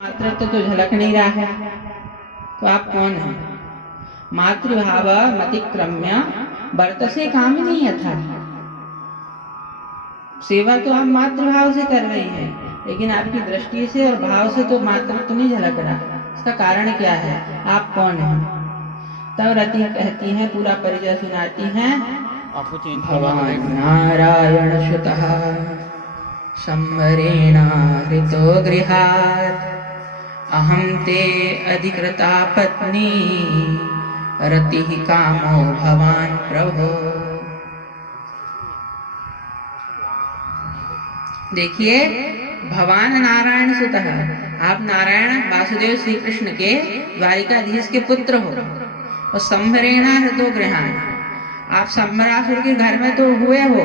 मातृत्व तो झलक नहीं रहा है, तो आप कौन हैं? मातृभाव मतिक्रम्य वर्तसे कामिनी यथा। सेवा तो आप मातृभाव से कर रहे हैं, लेकिन आपकी दृष्टि से और भाव से तो मातृत्व नहीं झलक रहा। इसका कारण क्या है? आप कौन हैं? तब रति कहती हैं, पूरा परिचय सुनाती हैं। भवान नारायण सुतः संवरेणाहृतो गृहात् अहं ते अधिकृता पत्नी रतिः कामो भवान प्रभो। देखिए, भवान नारायण सुतः, आप नारायण वासुदेव श्री कृष्ण के द्वारिकाधीश के पुत्र हो। और संवरेणाहृतो गृहात्, आप संवरासुर के घर में तो हुए हो,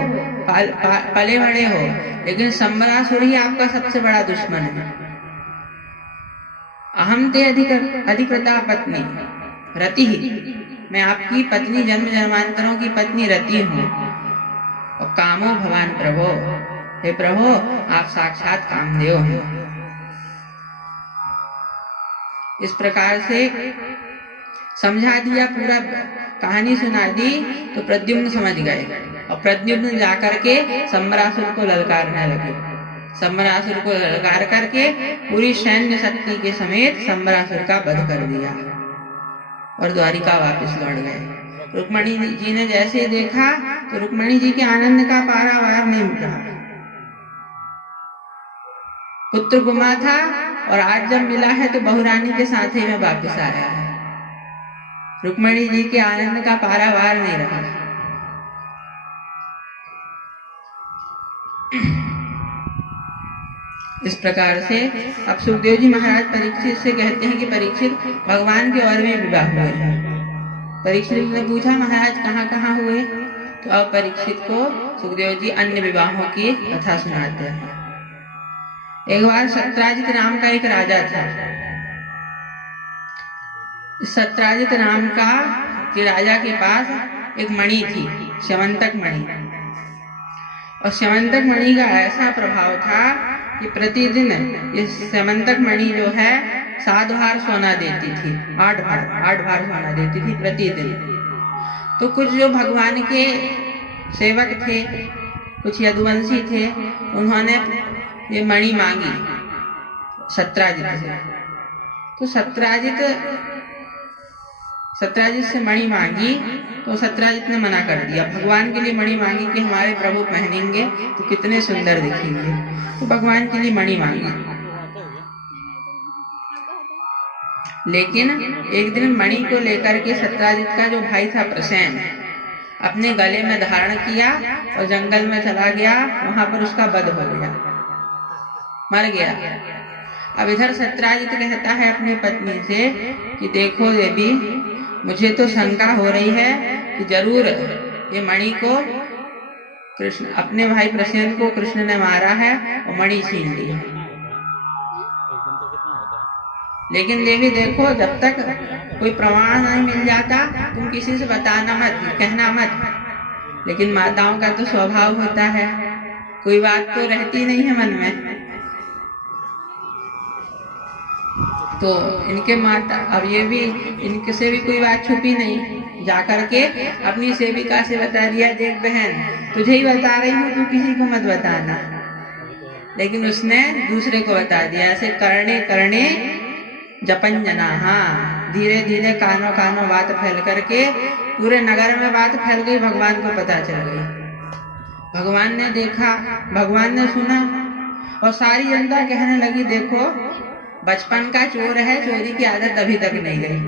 पले बड़े हो, लेकिन संवरासुर ही आपका सबसे बड़ा दुश्मन है। अहम ते अधिकृता पत्नी रति, मैं आपकी पत्नी, जन्म जन्मांतरों की पत्नी रति हूँ। और कामो भवान प्रभो, हे प्रभो आप साक्षात कामदेव हैं। इस प्रकार से समझा दिया, पूरा कहानी सुना दी, तो प्रद्युम्न समझ गए। और प्रद्युम्न जाकर के संवरासुर को ललकारने लगे। संवरासुर को ललकार करके पूरी सैन्य शक्ति के समेत संवरासुर का वध कर दिया और द्वारिका वापस लौट गए। रुक्मणी जी ने जैसे देखा तो रुक्मणी जी के आनंद का पारावार नहीं मिटा। पुत्र गुमा था और आज जब मिला है तो बहुरानी के साथ ही में वापस आया है। रुक्मणी जी के आनंद का पारावार नहीं रहा। इस प्रकार से अब सुखदेव जी महाराज परीक्षित से कहते हैं कि परीक्षित, भगवान के और में विवाह हुए हैं। परीक्षित ने पूछा, महाराज कहाँ कहाँ हुए? तो अब परीक्षित को सुखदेव जी अन्य विवाहों की कथा सुनाते हैं। एक बार सत्राजित नाम का एक राजा था। सत्राजित नाम का के राजा के पास एक मणि थी, स्यमंतक मणि। और स्यमंतक मणि का ऐसा प्रभाव था कि प्रतिदिन इस स्यमंतक मणि जो है 7 भार सोना देती थी, 8 भार सोना देती थी प्रतिदिन। तो कुछ जो भगवान के सेवक थे, कुछ यदुवंशी थे, उन्होंने ये मणि मांगी सत्राजित से। तो सत्राजित से मणि मांगी तो सत्राजित ने मना कर दिया। भगवान के लिए मणि मांगी कि हमारे प्रभु पहनेंगे तो कितने सुंदर दिखेंगे, तो भगवान के लिए मणि मांगी। लेकिन एक दिन मणि को लेकर के सत्राजित का जो भाई था प्रसेन, अपने गले में धारण किया और जंगल में चला गया। वहां पर उसका वध हो गया, मर गया। अब इधर सत्राजित कहता है अपनी पत्नी से कि देखो देवी, मुझे तो शंका हो रही है कि जरूर ये मणि को कृष्ण, अपने भाई प्रसेन को कृष्ण ने मारा है और मणि छीन ली है। लेकिन देवी देखो, जब तक कोई प्रमाण नहीं मिल जाता तुम किसी से बताना मत, कहना मत। लेकिन माताओं का तो स्वभाव होता है, कोई बात तो रहती नहीं है मन में। तो इनके माता, अब ये भी इनके से भी कोई बात छुपी नहीं, जाकर के अपनी सेविका से बता दिया, देख बहन तुझे ही बता रही हूँ, तू किसी को मत बताना। लेकिन उसने दूसरे को बता दिया। ऐसे करने करने जपन जना, हाँ, धीरे धीरे कानों कानों बात फैल करके पूरे नगर में बात फैल गई। भगवान को पता चल गई, भगवान ने देखा, भगवान ने सुना, और सारी जनता कहने लगी, देखो बचपन का चोर है, चोरी की आदत अभी तक नहीं गई।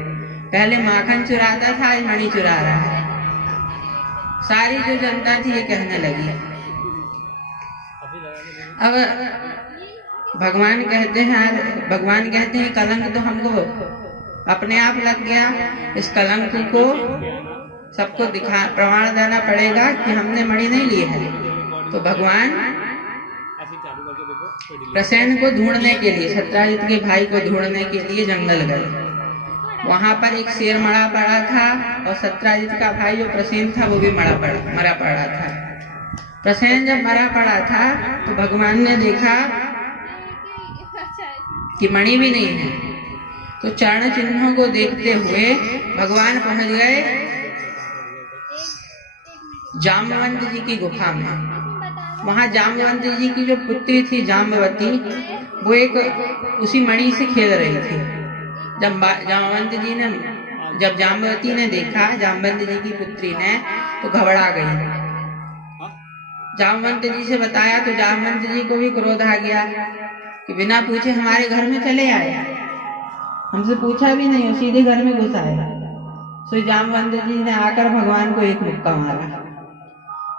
पहले माखन चुराता था, आज मणि चुरा रहा है। सारी जो जनता थी ये कहने लगी। अब भगवान कहते हैं कलंक तो हमको अपने आप लग गया। इस कलंक को सबको प्रमाण देना पड़ेगा कि हमने मणि नहीं ली है। तो भगवान प्रसेन को ढूंढने के लिए, सत्राजित के भाई को ढूंढने के लिए जंगल गए। वहां पर एक शेर मरा पड़ा था और सत्राजित का भाई जो प्रसेन था वो भी मरा पड़ा था। प्रसेन जब मरा पड़ा था तो भगवान ने देखा कि मणि भी नहीं है। तो चरण चिन्हों को देखते हुए भगवान पहुंच गए जामवंत जी की गुफा में। वहां जामवंत जी की जो पुत्री थी जाम्बवती, वो एक उसी मणि से खेल रही थी। जब जाम्बवती ने देखा जामवंत जी की पुत्री ने, तो घबरा गई। जामवंत जी से बताया तो जामवंत जी को भी क्रोध आ गया कि बिना पूछे हमारे घर में चले आए, हमसे पूछा भी नहीं और सीधे घर में घुस आए। सो जामवंत जी ने आकर भगवान को एक मुक्का मारा।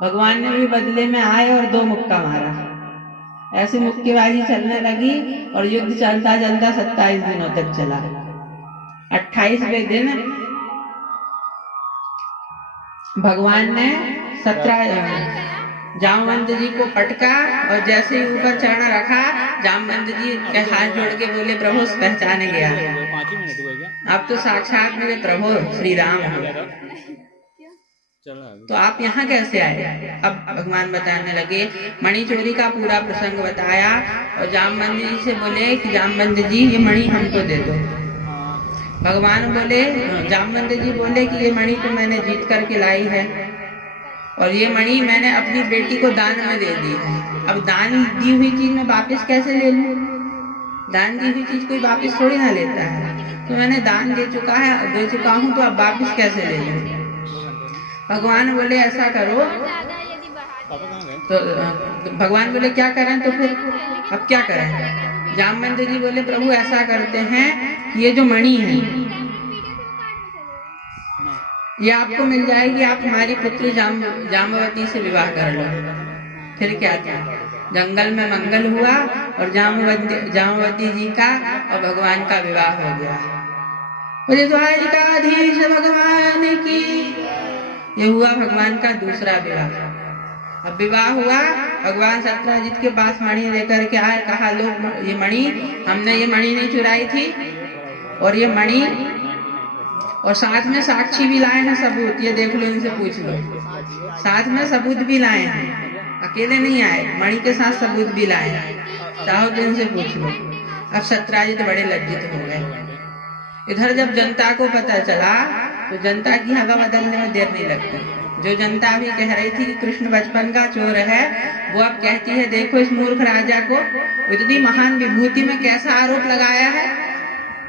भगवान ने भी बदले में आए और 2 मुक्का मारा। ऐसी मुक्केबाजी चलने लगी और युद्ध चलता चलता 27 दिनों तक चला। 28वें दिन भगवान ने जामवंत जी को पटका और जैसे ही ऊपर चढ़ना रखा, जामवंत जी के हाथ जोड़ के बोले, प्रभु पहचाने गया, अब तो साक्षात मेरे प्रभु श्री राम हो, तो आप यहाँ कैसे आए? अब भगवान बताने लगे, मणि चोरी का पूरा प्रसंग बताया और जामवंत जी से बोले कि जामवंत जी ये मणि हमको दे दो। भगवान बोले, जामवंत जी बोले कि ये मणि तो मैंने जीत करके लाई है और ये मणि मैंने अपनी बेटी को दान में दे दी है। अब दान दी हुई चीज मैं वापस कैसे ले लूं? दान दी हुई चीज कोई वापस थोड़ी ना लेता है। तो मैंने दान दे चुका हूँ, तो अब वापस कैसे ले लूं? भगवान बोले ऐसा करो, तो भगवान बोले क्या करें? तो फिर अब क्या करें? जामवंत जी बोले, प्रभु ऐसा करते हैं कि ये जो मणि है ये आपको मिल जाएगी, आप हमारी पुत्री जाम्बवती से विवाह कर लो। फिर क्या था, जंगल में मंगल हुआ और जाम्बवती जी का और भगवान का विवाह हो गया। बोले द्वारिकाधीश भगवान की। ये हुआ भगवान का दूसरा विवाह। अब विवाह हुआ, भगवान सत्यजित के पास मणि लेकर के आए, कहा लो ये मणि, हमने ये मणि नहीं चुराई थी और ये मणि और साथ में साक्षी भी लाए हैं, सबूत, ये देख लो, इनसे पूछ लो, साथ में सबूत भी लाए हैं, अकेले नहीं आए, मणि के साथ सबूत भी लाए हैं, चाहो तो इनसे पूछ लो। अब सत्यजित बड़े लज्जित हो गए। इधर जब जनता को पता चला तो जनता की हवा बदलने में देर नहीं लगती। जो जनता अभी कह रही थी कि कृष्ण बचपन का चोर है, वो अब कहती है देखो इस मूर्ख राजा को इतनी महान विभूति में कैसा आरोप लगाया है,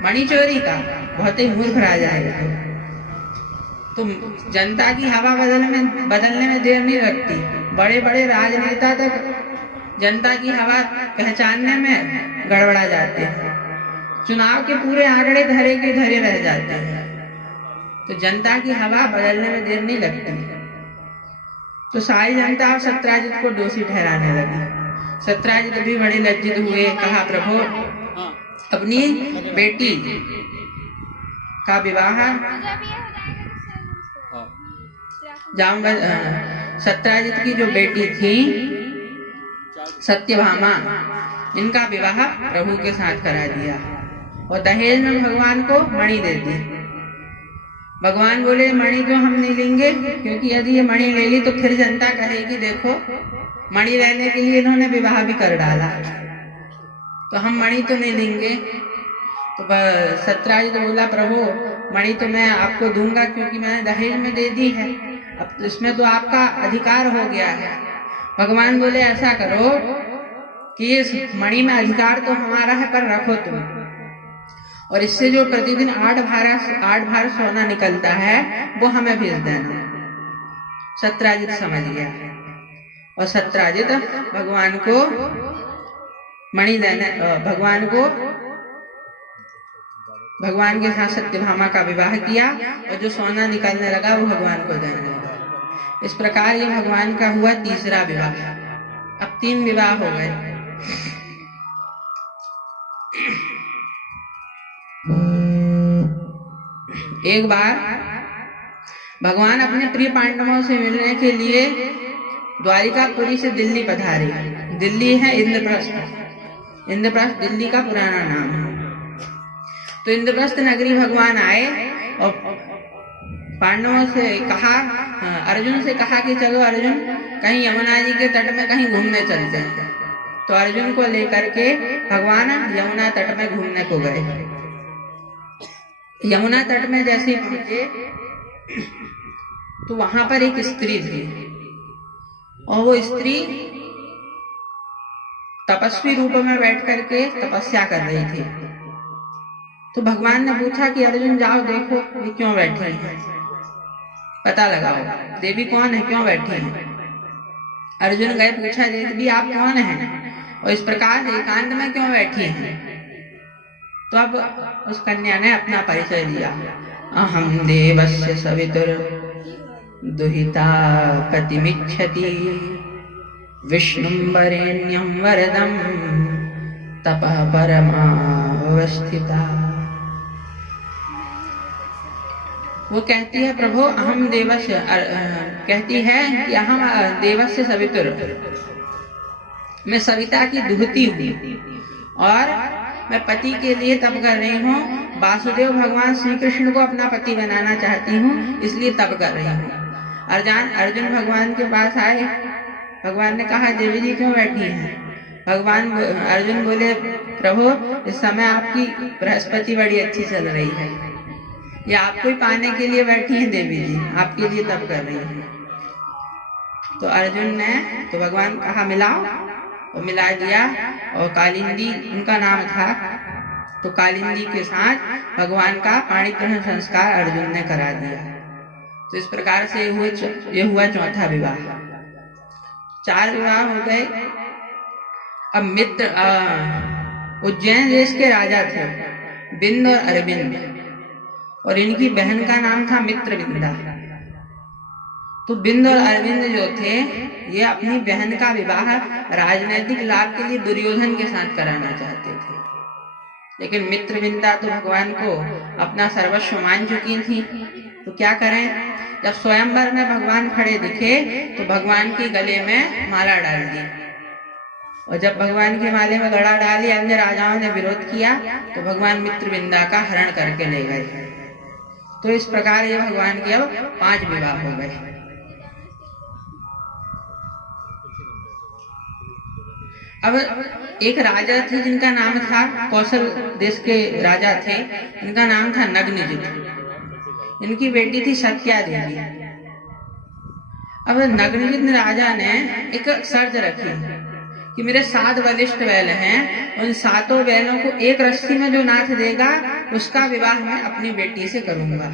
मणि चोरी का, बहुत ही मूर्ख राजा है। तो जनता की हवा बदलने में देर नहीं लगती। बड़े बड़े राजनेता तक जनता की हवा पहचानने में गड़बड़ा जाते हैं। चुनाव के पूरे आंकड़े धरे के धरे रह जाते हैं। तो जनता की हवा बदलने में देर नहीं लगती। तो सारी जनता अब सत्यजित को दोषी ठहराने लगी। सत्यजित भी बड़े लज्जित हुए, कहा प्रभु अपनी बेटी का विवाह सत्यजित की जो बेटी थी सत्यभामा, इनका विवाह प्रभु के साथ करा दिया और दहेज में भगवान को मणि दे दी। भगवान बोले मणि तो हम नहीं लेंगे, क्योंकि यदि ये मणि ले ली तो फिर जनता कहेगी देखो मणि लेने के लिए इन्होंने विवाह भी कर डाला, तो हम मणि तो नहीं लेंगे। तो सत्यजित बोला प्रभु मणि तो मैं आपको दूंगा क्योंकि मैंने दहेज में दे दी है, अब तो इसमें तो आपका अधिकार हो गया है। भगवान बोले ऐसा करो कि इस मणि में अधिकार तो हमारा है, पर रखो तुम, और इससे जो प्रतिदिन 8 भार सोना निकलता है वो हमें भेज देना। सत्यजित समझ गया और सत्यजित भगवान को मणि देने, भगवान के साथ सत्यभामा का विवाह किया और जो सोना निकलने लगा वो भगवान को देने लगा। इस प्रकार ये भगवान का हुआ तीसरा विवाह। अब 3 विवाह हो गए। एक बार भगवान अपने प्रिय पांडवों से मिलने के लिए द्वारिकापुरी से दिल्ली पधारे। दिल्ली है इंद्रप्रस्थ, इंद्रप्रस्थ दिल्ली का पुराना नाम है। तो इंद्रप्रस्थ नगरी भगवान आए और पांडवों से कहा, अर्जुन से कहा कि चलो अर्जुन कहीं यमुना जी के तट में कहीं घूमने चलते हैं। तो अर्जुन को लेकर के भगवान यमुना तट में घूमने को गए। यमुना तट में जैसे ही पहुंचे तो वहां पर एक स्त्री थी और वो स्त्री तपस्वी रूप में बैठ करके तपस्या कर रही थी। तो भगवान ने पूछा कि अर्जुन जाओ देखो ये क्यों बैठी है, पता लगाओ देवी कौन है, क्यों बैठी है। अर्जुन गए, पूछा देवी आप कौन हैं और इस प्रकार एकांत में क्यों बैठी हैं। तो अब उस कन्या ने अपना परिचय दिया, अहम देवस्य सवितुर दुहिता पतिमिच्छति विष्णुं वरेण्यं वरदं तपः परमावस्थिता। वो कहती है प्रभु अहम देवस्य, कहती है कि अहम देवस्य सवितुर, मैं सविता की दुहती हूँ और मैं पति के लिए तप कर रही हूँ। वासुदेव भगवान श्री कृष्ण को अपना पति बनाना चाहती हूँ, इसलिए तप कर रही हूँ। अर्जुन भगवान के पास आए, भगवान ने कहा देवी जी क्यों बैठी हैं। अर्जुन बोले प्रभु इस समय आपकी बृहस्पति बड़ी अच्छी चल रही है, ये आपको ही पाने के लिए बैठी हैं देवी जी, आपके लिए तप कर रही है। तो अर्जुन ने तो भगवान कहा मिलाओ, और मिला दिया और कालिंदी उनका नाम था, तो कालिंदी के साथ भगवान का पाणी ग्रहण संस्कार अर्जुन ने करा दिया। तो इस प्रकार से ये हुआ चौथा विवाह। 4 विवाह हो गए। अब मित्र उज्जैन देश के राजा थे बिंद और अरविंद, और इनकी बहन का नाम था मित्रविंदा। तो बिंद और अरविंद जो थे ये अपनी बहन का विवाह राजनैतिक लाभ के लिए दुर्योधन के साथ कराना चाहते थे, लेकिन मित्रविंदा तो भगवान को अपना सर्वस्व मान चुकी थी। तो क्या करें, जब स्वयंवर में भगवान खड़े दिखे तो भगवान के गले में माला डाल दी, और जब भगवान के माले में गड़ा डाली अन्य राजाओं ने विरोध किया तो भगवान मित्रविंदा का हरण करके ले गए। तो इस प्रकार ये भगवान के अब 5 विवाह हो गए। अब एक राजा थे जिनका नाम था, कौशल देश के राजा थे, इनका नाम था नग्नजित। इनकी बेटी थी सत्या देवी। अब नग्नजित राजा ने एक शर्त रखी कि मेरे 7 बलिष्ठ बैल हैं, उन 7 बैलों को एक रस्सी में जो नाथ देगा उसका विवाह मैं अपनी बेटी से करूंगा।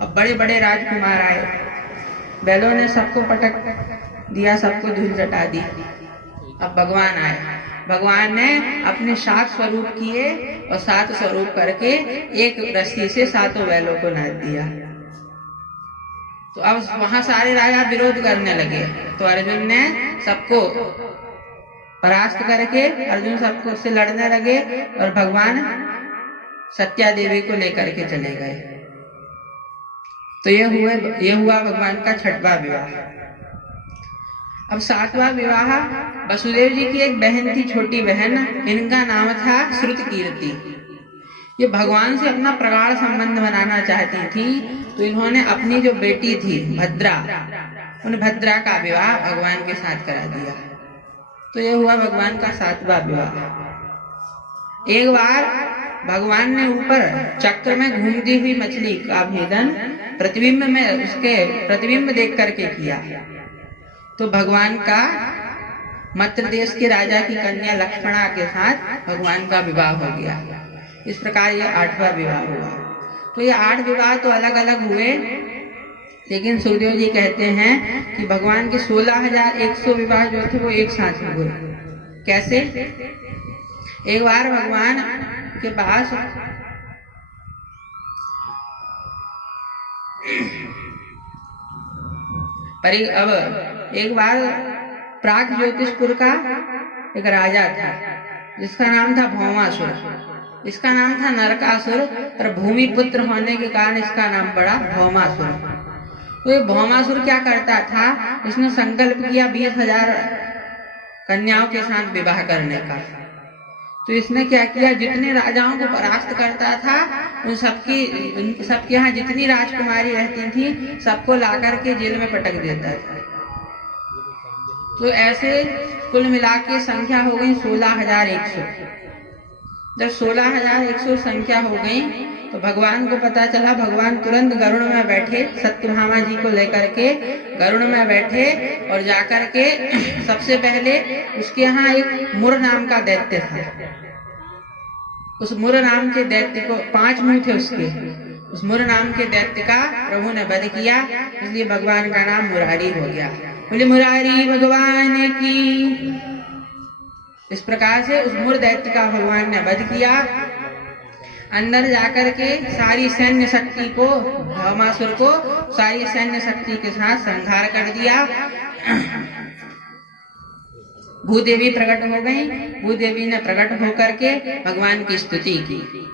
अब बड़े बड़े राजकुमार आए, बैलों ने सबको पटक दिया, सबको धूल चटा दी। अब भगवान आए, भगवान ने अपने 7 स्वरूप किए और 7 स्वरूप करके एक रस्सी से 7 बैलों को नाथ दिया। तो अब वहां सारे राजा विरोध करने लगे, तो अर्जुन ने सबको परास्त करके अर्जुन सबको से लड़ने लगे और भगवान सत्या देवी को लेकर के चले गए। तो ये हुआ भगवान का 6वां विवाह। अब 7वां विवाह वसुदेव जी की एक बहन थी, छोटी बहन, इनका नाम था श्रुतकीर्ति। ये भगवान से अपना प्रगाढ़ संबंध बनाना चाहती थी, तो इन्होंने अपनी जो बेटी थी भद्रा, उन भद्रा का विवाह भगवान के साथ करा दिया। तो ये हुआ भगवान का 7वां विवाह। एक बार भगवान ने ऊपर चक्र में घूमती हुई मछली का भेदन प्रतिबिंब में उसके प्रतिबिंब देख करके किया, तो भगवान का मत्र देश के राजा की कन्या लक्ष्मणा के साथ भगवान का विवाह हो गया। इस प्रकार ये 8वां विवाह हुआ। तो ये 8 विवाह तो अलग अलग हुए, लेकिन सुखदेव जी कहते हैं कि भगवान के 16,100 विवाह जो थे वो एक साथ हुए। कैसे? एक बार भगवान के पास अब एक बार प्राग ज्योतिषपुर का एक राजा था जिसका नाम था भौमासुर। इसका नाम था नरकासुर, पर भूमि पुत्र होने के कारण इसका नाम पड़ा भौमासुर। तो ये भौमासुर क्या करता था, इसने संकल्प किया 20,000 कन्याओं के साथ विवाह करने का। तो इसने क्या किया, जितने राजाओं को परास्त करता था उन सबके यहाँ जितनी राजकुमारी रहती थी सबको ला करके जेल में पटक देता था। तो ऐसे कुल मिला के संख्या हो गई 16,100। जब 16,100 संख्या हो गई तो भगवान को पता चला, भगवान तुरंत गरुड़ में बैठे, सत्यभामा जी को लेकर के गरुड़ में बैठे और जाकर के सबसे पहले उसके यहाँ एक मुर नाम का दैत्य था। उस मुर नाम के दैत्य को 5 मुंह थे उसके, उस मुर नाम के दैत्य का प्रभु ने वध किया, इसलिए भगवान का नाम मुरारी हो गया। बोले मुरारी भगवान की। इस प्रकार से उस मुर दैत्य का भगवान ने वध किया। अंदर जाकर के सारी सैन्य शक्ति को, भौमासुर को सारी सैन्य शक्ति के साथ संहार कर दिया। भूदेवी प्रकट हो गई। भूदेवी ने प्रकट होकर के भगवान की स्तुति की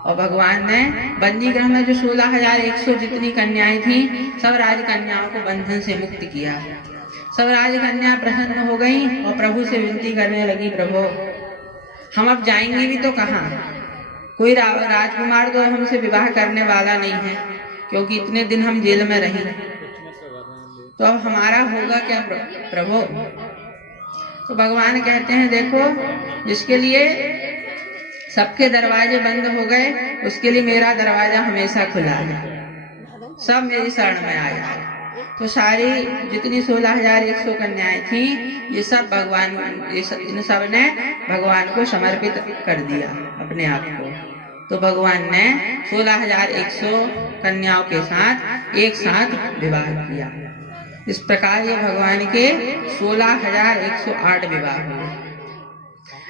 और भगवान ने बंदी गृह में जो 16,100 जितनी कन्याएं थी, सब राजकन्याओं को बंधन से मुक्त किया। सब राजकन्या प्रसन्न हो गई और प्रभु से विनती करने लगी, प्रभु हम अब जाएंगे भी तो कहाँ? कोई राजकुमार तो हमसे विवाह करने वाला नहीं है, क्योंकि इतने दिन हम जेल में रहे, तो अब हमारा होगा क्या प्रभु? तो भगवान कहते हैं, देखो जिसके लिए सबके दरवाजे बंद हो गए, उसके लिए मेरा दरवाजा हमेशा खुला है। सब मेरी शरण में आए। तो सारी जितनी 16,100 कन्याएं थी, ये सब भगवान, इन सब ने भगवान को समर्पित कर दिया अपने आप को। तो भगवान ने 16,100 कन्याओं के साथ एक साथ विवाह किया। इस प्रकार ये भगवान के 16,108 विवाह हुए।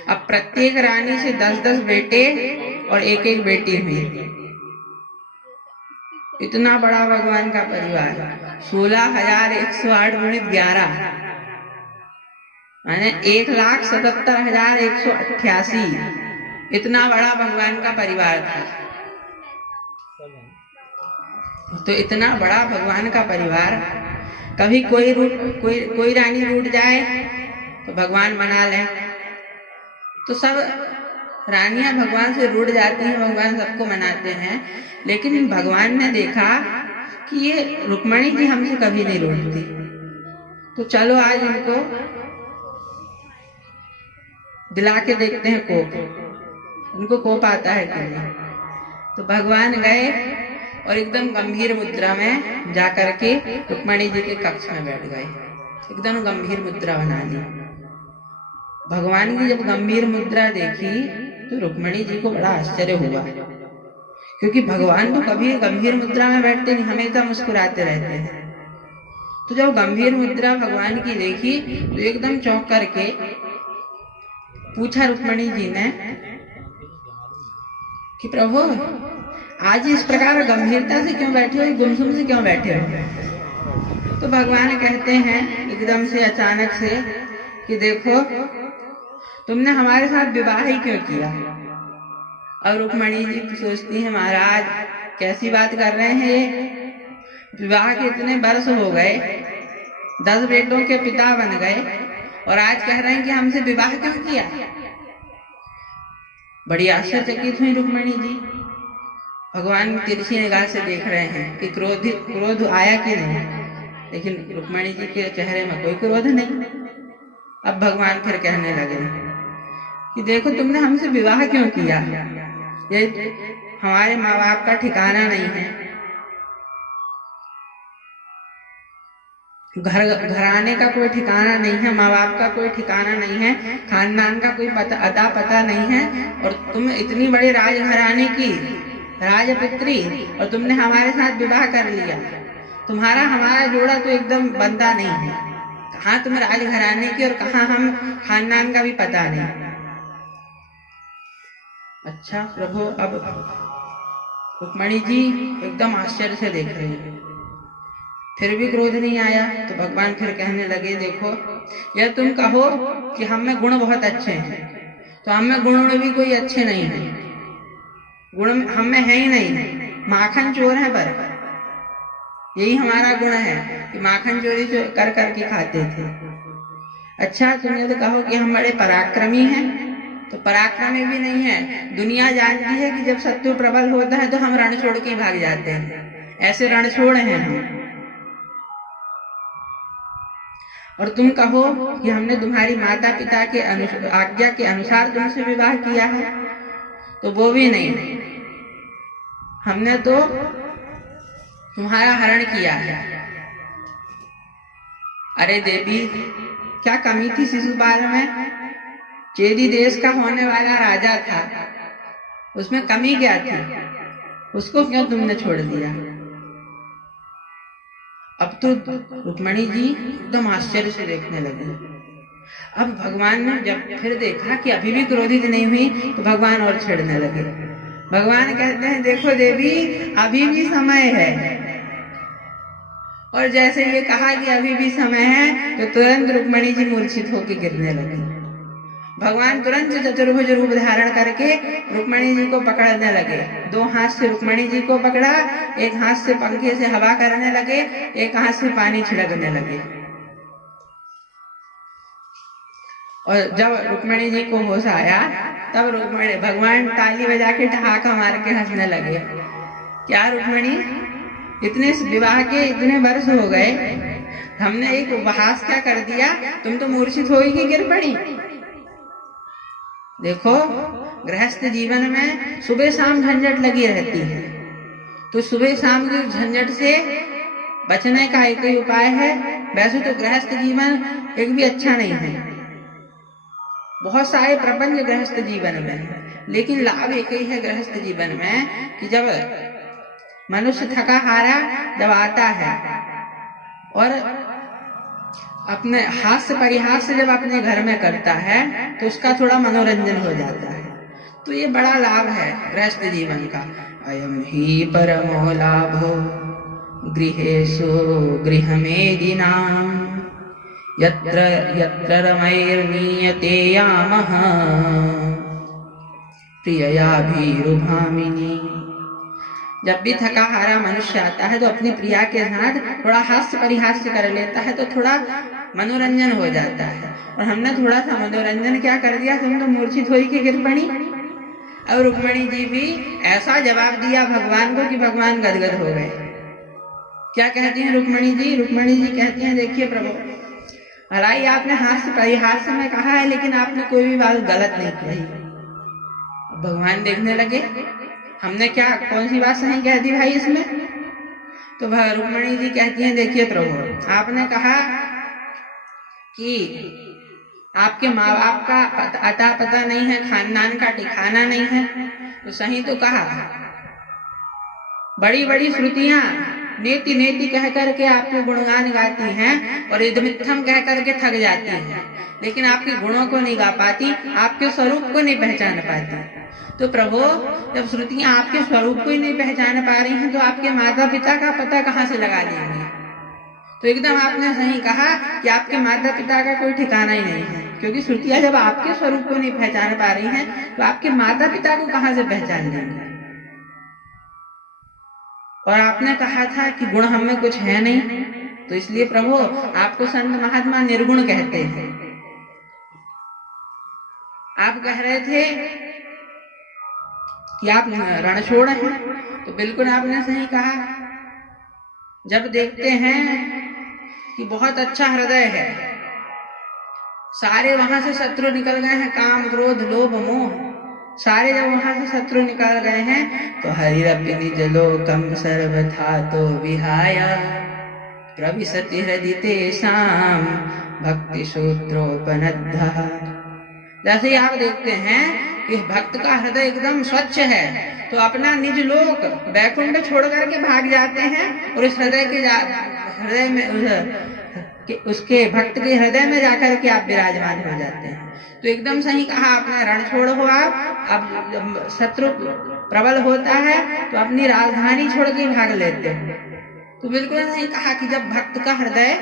अब प्रत्येक रानी से 10-10 बेटे और एक एक बेटी हुई। इतना बड़ा भगवान का परिवार, 16,108 गुणित 11 माने 1,77,188। इतना बड़ा भगवान का परिवार था। तो इतना बड़ा भगवान का परिवार, कभी कोई रानी रूठ जाए तो भगवान मना ले। तो सब रानियां भगवान से रूठ जाती हैं, भगवान सबको मनाते हैं। लेकिन भगवान ने देखा कि ये रुक्मणी जी हमसे कभी नहीं रूठती, तो चलो आज इनको दिला के देखते हैं कोप, उनको कोप आता है कि नहीं। तो भगवान गए और एकदम गंभीर मुद्रा में जाकर के रुक्मणी जी के कक्ष में बैठ गए। एकदम गंभीर मुद्रा बना ली। भगवान की जब गंभीर मुद्रा देखी तो रुक्मणी जी को बड़ा आश्चर्य हुआ, क्योंकि भगवान तो कभी गंभीर मुद्रा में बैठते नहीं, हमेशा मुस्कुराते रहते हैं। तो जब गंभीर मुद्रा भगवान की देखी तो एकदम चौंक करके पूछा रुक्मणी जी ने कि प्रभु आज इस प्रकार गंभीरता से क्यों बैठे हो, गुमसुम से क्यों बैठे हो? तो भगवान कहते हैं एकदम से अचानक से कि देखो तुमने हमारे साथ विवाह ही क्यों किया? और रुक्मणी जी सोचती है, महाराज कैसी बात कर रहे हैं, विवाह के इतने वर्ष हो गए, 10 बेटों के पिता बन गए और आज कह रहे हैं कि हमसे विवाह क्यों किया? बड़ी आश्चर्यचकित हुई रुक्मणी जी। भगवान तिरछी निगाह से देख रहे हैं कि क्रोध आया कि नहीं, लेकिन रुक्मणी जी के चेहरे में कोई क्रोध नहीं। अब भगवान फिर कहने लगे कि देखो तुमने हमसे विवाह क्यों किया? ये हमारे माँ बाप का ठिकाना नहीं है, घराने का कोई ठिकाना नहीं है, माँ बाप का कोई ठिकाना नहीं है, खानदान का कोई अता पता नहीं है, और तुम इतनी बड़ी राजघराने की राजपुत्री और तुमने हमारे साथ विवाह कर लिया। तुम्हारा हमारा जोड़ा तो एकदम बनता नहीं है। कहाँ तुम राजघराने की और कहाँ हम खानदान का भी पता नहीं। अच्छा प्रभु, अब रुक्मणी जी एकदम आश्चर्य से देख रही है, फिर भी क्रोध नहीं आया। तो भगवान फिर कहने लगे, देखो यह तुम कहो कि हम में गुण बहुत अच्छे हैं, तो हम में गुण भी कोई अच्छे नहीं है, गुण हम में है ही नहीं, माखन चोर है पर यही हमारा गुण है कि माखन चोरी कर करके खाते थे। अच्छा तुमने तो कहो कि हम बड़े पराक्रमी हैं, तो पराक्रमी भी नहीं है। दुनिया जानती है कि जब शत्रु प्रबल होता है तो हम रण छोड़ के भाग जाते हैं, ऐसे रण छोड़ हैं हम। और तुम कहो कि हमने तुम्हारी माता पिता के आज्ञा के अनुसार तुमसे विवाह किया है, तो वो भी नहीं, हमने तो तुम्हारा हरण किया है। अरे देवी, क्या कमी थी शिशुपाल में? चेदी देश का होने वाला राजा था, उसमें कमी क्या थी? उसको क्यों तुमने छोड़ दिया? अब तो रुक्मणी जी एकदम आश्चर्य से देखने लगे। अब भगवान ने जब फिर देखा कि अभी भी क्रोधित नहीं हुई, तो भगवान और छेड़ने लगे। भगवान कहते हैं, देखो देवी, अभी भी समय है। और जैसे ये कहा कि अभी भी समय है, तो तुरंत रुक्मणी जी मूर्छित होकर गिरने लगी। भगवान तुरंत चतुर्भुज रूप धारण करके रुक्मणी जी को पकड़ने लगे। दो हाथ से रुक्मणी जी को पकड़ा, एक हाथ से पंखे से हवा करने लगे, एक हाथ से पानी छिड़कने लगे। और जब रुक्मणी जी को होश आया, तब भगवान ताली बजा के ठहाका मार के हंसने लगे। क्या रुक्मणी, इतने विवाह के इतने वर्ष हो गए, हमने एक उपहास क्या कर दिया? तुम तो मूर्छित होगी कि गिर पड़ी। देखो, गृहस्थ जीवन में सुबह शाम झंझट लगी रहती है, तो सुबह शाम की झंझट से बचने का एक ही उपाय है। वैसे तो गृहस्थ जीवन एक भी अच्छा नहीं है, बहुत सारे प्रपंच गृहस्थ जीवन में है, लेकिन लाभ एक ही है गृहस्थ जीवन में कि जब मनुष्य थका हारा जब आता है और अपने हाथ से परिहास से जब अपने घर में करता है, तो उसका थोड़ा मनोरंजन हो जाता है। तो ये बड़ा लाभ है गृहस्थ जीवन का। अयम ही परमो लाभो गृहेषु गृहमेदिनां यत्र यत्र रमैर्नीयते यामः प्रिययाभिरुभामिनी। जब भी थका हारा मनुष्य आता है तो अपनी प्रिया के साथ थोड़ा हास्य परिहास्य कर लेता है, तो थोड़ा मनोरंजन हो जाता है। और हमने थोड़ा सा मनोरंजन क्या कर दिया, तुम तो मूर्छित होई के गिर पड़ी। अब रुक्मणी जी भी ऐसा जवाब दिया भगवान को कि भगवान गदगद हो गए। क्या कहती हैं रुक्मणी जी? रुक्मणी जी कहती हैं, देखिए प्रभु, भलाई आपने हास्य परिहास्य में कहा है, लेकिन आपने कोई भी बात गलत नहीं कही। भगवान देखने लगे, हमने क्या कौन सी बात सही कह दी भाई इसमें? तो रुक्मणी जी कहती हैं, देखिए प्रभु, आपने कहा कि आपके माँ बाप का अता पता नहीं है, खानदान का ठिकाना नहीं है, तो सही तो कहा। बड़ी बड़ी श्रुतियां नेति नेति कह करके आपके गुणगान गाती हैं और इदमित्थम कह करके थक जाती हैं, लेकिन आपके गुणों को नहीं गा पाती, आपके स्वरूप को नहीं पहचान पाती। तो प्रभु, जब श्रुतियां आपके स्वरूप को ही नहीं पहचान पा रही हैं, तो आपके माता पिता का पता कहाँ से लगा लेंगे? तो एकदम आपने सही कहा कि आपके माता पिता का कोई ठिकाना ही नहीं है, क्योंकि श्रुतियां जब आपके स्वरूप को नहीं पहचान पा रही हैं, तो आपके माता पिता को कहाँ से पहचान लेंगे? और आपने कहा था कि गुण हम में कुछ है नहीं, तो इसलिए प्रभु आपको संत महात्मा निर्गुण कहते हैं। आप कह रहे थे कि आप रणछोड़ हैं, तो बिल्कुल आपने सही कहा। जब देखते हैं कि बहुत अच्छा हृदय है, सारे वहां से शत्रु निकल गए हैं, काम क्रोध लोभ मोह, सारे जब वहां से शत्रु निकल गए हैं, तो हरिरपि निज लोकम सर्वथा तो विहाया प्रविशति हृदि तेषां भक्ति सूत्रोपनद्धः। जैसे ही आप देखते हैं कि भक्त का हृदय एकदम स्वच्छ है, तो अपना निज लोक वैकुंठ छोड़ करके भाग जाते हैं और इस हृदय में उसके भक्त के हृदय में जाकर के आप विराजमान हो जाते हैं। तो एकदम सही कहा आपने, रणछोड़ हो आप। अब जब शत्रु प्रबल होता है तो अपनी राजधानी छोड़ के भाग लेते हैं। तो बिल्कुल सही कहा कि जब भक्त का हृदय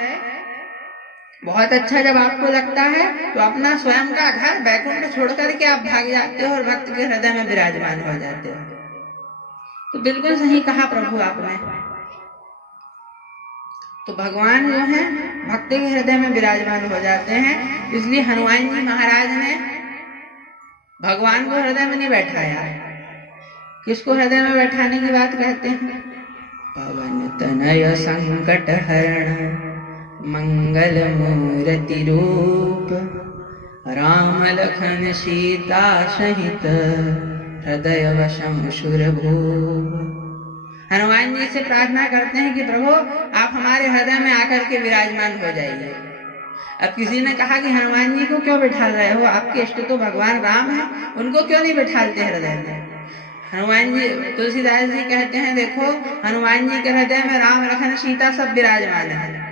बहुत अच्छा जब आपको लगता है, तो अपना स्वयं का घर वैकुंठ छोड़ करके आप भाग जाते हो और भक्त के हृदय में विराजमान हो जाते हो। तो बिल्कुल सही कहा प्रभु आपने। तो भगवान जो है भक्त के हृदय में विराजमान हो जाते हैं, इसलिए हनुमान जी महाराज ने भगवान को हृदय में नहीं बैठाया। किसको हृदय में बैठाने की बात कहते हैं? पवन तनय संकट हरण मंगल मूर्ति रूप, राम लखन सीता सहित, हृदय वशम सुरभूप। हनुमान जी से प्रार्थना करते हैं कि प्रभु आप हमारे हृदय में आकर के विराजमान हो जाइए। अब किसी ने कहा कि हनुमान जी को क्यों बिठाल रहे हो, आपके इष्ट तो भगवान राम हैं, उनको क्यों नहीं बिठालते हृदय में। हनुमान जी, तुलसीदास जी कहते हैं देखो हनुमान जी के हृदय में राम लखन सीता सब विराजमान है,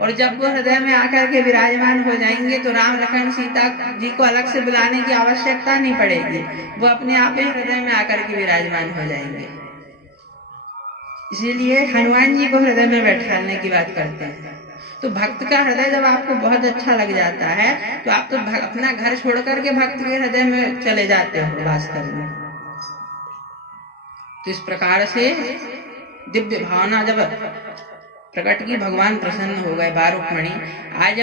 और जब वो हृदय में आकर के विराजमान हो जाएंगे तो राम लखन सीता जी को अलग से बुलाने की आवश्यकता नहीं पड़ेगी, वो अपने आप ही हृदय में आकर के विराजमान हो जाएंगे। इसीलिए हनुमान जी को हृदय में बैठाने की बात करते हैं। तो भक्त का हृदय जब आपको बहुत अच्छा लग जाता है तो आप तो अपना घर छोड़ करके भक्त के हृदय में चले जाते हो वास करने। तो इस प्रकार से दिव्य भावना जब प्रकट की, भगवान प्रसन्न हो गए। बा रुक्मिणी, आज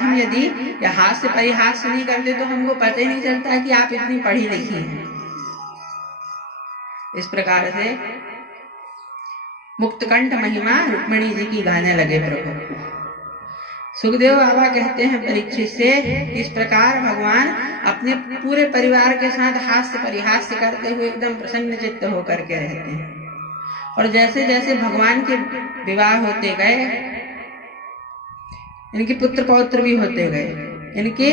हम यदि हास्य परिहास नहीं करते तो हमको पता ही नहीं चलता कि आप इतनी पढ़ी लिखी हैं। इस प्रकार से मुक्तकंठ महिमा रुक्मिणी जी की गाने लगे प्रभु। सुखदेव बाबा कहते हैं परीक्षित से, इस प्रकार भगवान अपने पूरे परिवार के साथ हास्य परिहास्य करते हुए एकदम प्रसन्न चित्त होकर के रहते हैं। और जैसे जैसे भगवान के विवाह होते गए, इनके पुत्र पौत्र भी होते गए। इनके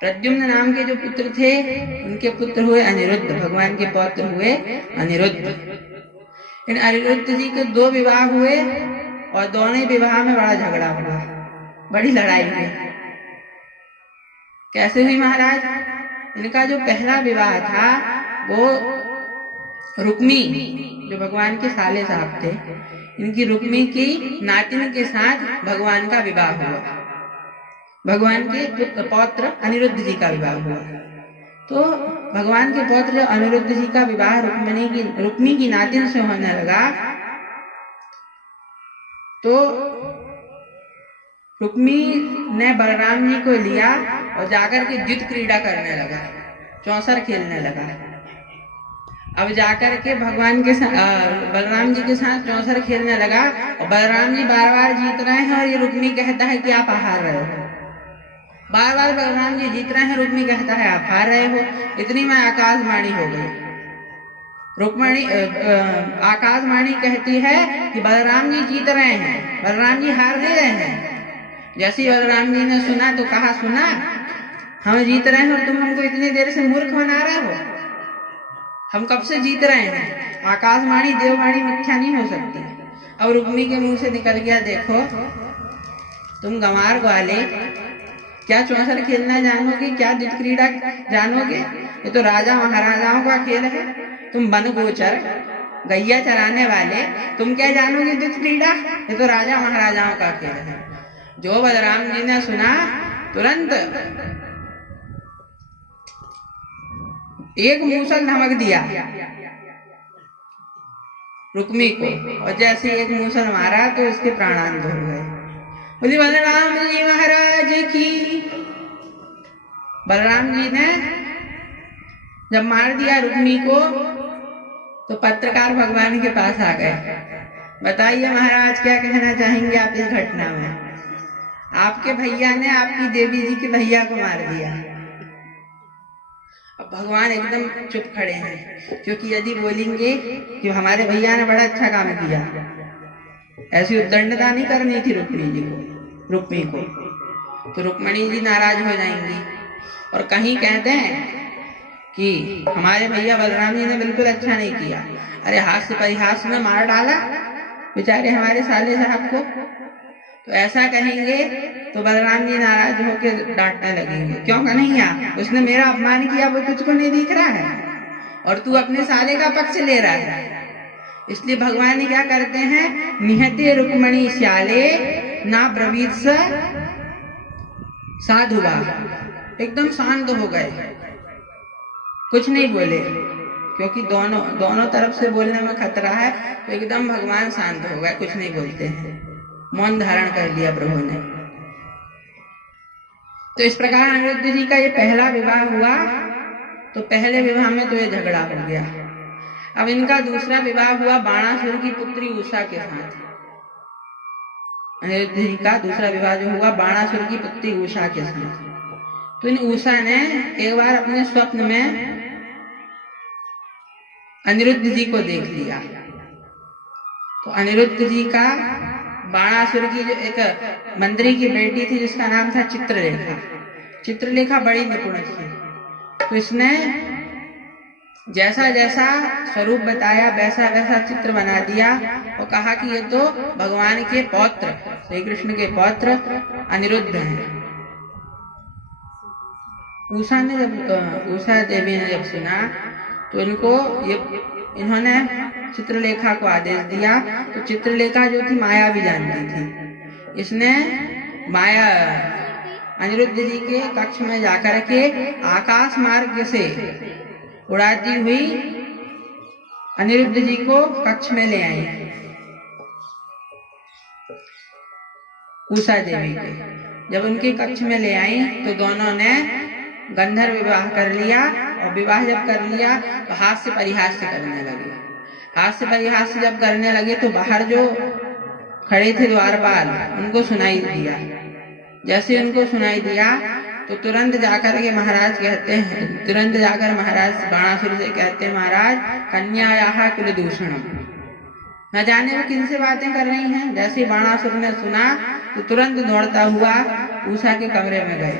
प्रद्युम्न नाम के जो पुत्र थे उनके पुत्र हुए अनिरुद्ध, भगवान के पौत्र हुए अनिरुद्ध। इन अनिरुद्ध जी के 2 विवाह हुए और दोनों विवाह में बड़ा झगड़ा हुआ, बड़ी लड़ाई हुई। कैसे हुई महाराज? इनका जो पहला विवाह था वो रुक्मी, जो भगवान के साले साहब थे, इनकी रुक्मी की नातिन के साथ भगवान का विवाह हुआ। भगवान के पौत्र अनिरुद्ध जी का विवाह हुआ। तो भगवान के पौत्र अनिरुद्ध जी का विवाह रुक्मी की नातिन से होने लगा। तो रुक्मी ने बलराम जी को लिया और जाकर के युद्ध क्रीड़ा करने लगा, चौसर खेलने लगा। अब जाकर के भगवान के बलराम जी के साथ चौसर खेलने लगा और बलराम जी बार बार जीत रहे हैं और ये रुक्मी कहता है कि आप हार रहे हो। बार बार बलराम जी जीत रहे हैं, रुक्मी कहता है आप हार रहे हो। इतनी में आकाशवाणी हो गई। रुक्मिणी आकाशवाणी कहती है कि बलराम जी जीत रहे हैं, बलराम जी हार नहीं रहे हैं। जैसे बलराम जी ने सुना तो कहा, सुना हम जीत रहे हैं और तुम हमको इतनी देर से मूर्ख बना रहे हो, हम कब से जीत रहे हैं। आकाशवाणी देववाणी मिथ्या नहीं हो सकती। अब रुक्मी के मुंह से निकल गया, देखो तुम गंवार ग्वाले, क्या चौसर खेलना जानोगे, क्या युद्ध क्रीड़ा जानोगे? ये तो राजा महाराजाओं का खेल है। तुम वन गोचर गैया चराने वाले, तुम क्या जानोगे युद्ध क्रीड़ा? ये तो राजा महाराजाओं का खेल है। जो बलराम जी ने सुना तुरंत एक मूसल धमक दिया रुक्मी को, और जैसे एक मूसल मारा तो उसके प्राणांत हो गए। बोली बलराम जी महाराज की। बलराम जी ने जब मार दिया रुक्मी को तो पत्रकार भगवान के पास आ गए। बताइए महाराज क्या कहना चाहेंगे आप इस घटना में? आपके भैया ने आपकी देवी जी के भैया को मार दिया। अब भगवान एकदम चुप खड़े हैं, क्योंकि यदि बोलेंगे कि हमारे भैया ने बड़ा अच्छा काम किया, ऐसी उद्दंडता नहीं करनी थी रुक्मी को, तो रुक्मिणी जी नाराज हो जाएंगी और कहीं कहते हैं कि हमारे भैया बलराम जी ने बिल्कुल अच्छा नहीं किया। अरे हास्य परिहास में मार डाला बेचारे हमारे साले साहब को। तो ऐसा कहेंगे तो बलराम जी नाराज होकर डांटने लगेंगे, क्यों कन्हैया उसने मेरा अपमान किया, वो तुझको नहीं दिख रहा है और तू अपने साले का पक्ष ले रहा है। इसलिए भगवान ने क्या करते हैं, निहते रुक्मिणी श्याले ना ब्रवीत साधुवा, एकदम शांत हो गए, कुछ नहीं बोले, क्योंकि दोनों तरफ से बोलने में खतरा है। तो एकदम भगवान शांत हो गए, कुछ नहीं बोलते हैं, मौन धारण कर लिया प्रभु ने। तो इस प्रकार अनिरुद्ध जी का ये पहला विवाह हुआ। तो पहले विवाह में तो ये झगड़ा हो गया। अब इनका दूसरा विवाह हुआ बाणासुर की पुत्री उषा के साथ। अनिरुद्ध जी का दूसरा विवाह जो हुआ बाणासुर की पुत्री उषा के साथ। तो इन उषा ने एक बार अपने स्वप्न में अनिरुद्ध जी को देख लिया। तो अनिरुद्ध जी का बाणासुर की जो एक मंत्री की बेटी थी जिसका नाम था चित्रलेखा, चित्रलेखा बड़ी निपुण थी। तो इसने जैसा जैसा स्वरूप बताया वैसा वैसा चित्र बना दिया और कहा कि ये तो भगवान के पौत्र श्री कृष्ण के पौत्र अनिरुद्ध हैं। उषा देवी ने जब सुना तो इन्होंने चित्रलेखा को आदेश दिया। तो चित्रलेखा जो थी माया भी जानती थी, इसने माया अनिरुद्ध जी के कक्ष में जाकर के आकाश मार्ग से उड़ाती हुई अनिरुद्ध जी को कक्ष में ले आई उषा देवी के। जब उनके कक्ष में ले आई तो दोनों ने गंधर्व विवाह कर लिया। और विवाह जब कर लिया तो हास्य परिहास्य करने लगे। हास्य परिहास्य जब करने लगे तो बाहर जो खड़े थे द्वारपाल उनको सुनाई दिया। जैसे उनको सुनाई दिया तो तुरंत जाकर महाराज बाणासुर से कहते हैं, महाराज कन्यायाः कुलदूषणम्। न जाने वो किनसे बातें कर रही हैं। जैसे बाणासुर ने सुना तो तुरंत दौड़ता हुआ उषा के कमरे में गए,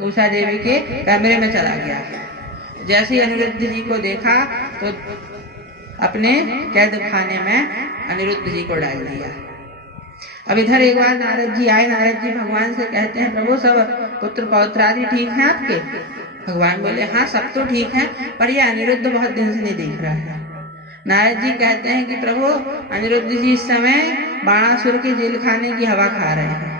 उषा देवी के कमरे में चला गया। जैसे ही अनिरुद्ध जी को देखा तो अपने कैद खाने में अनिरुद्ध जी को डाल दिया। अब इधर एक बार नारद जी आए। नारद जी भगवान से कहते हैं, प्रभु सब पुत्र पौत्र आदि ठीक हैं आपके? भगवान बोले, हाँ सब तो ठीक है, पर यह अनिरुद्ध बहुत दिन से नहीं दिख रहा है। नारद जी कहते हैं कि प्रभु अनिरुद्ध जी इस समय बाणासुर के जेल खाने की हवा खा रहे हैं।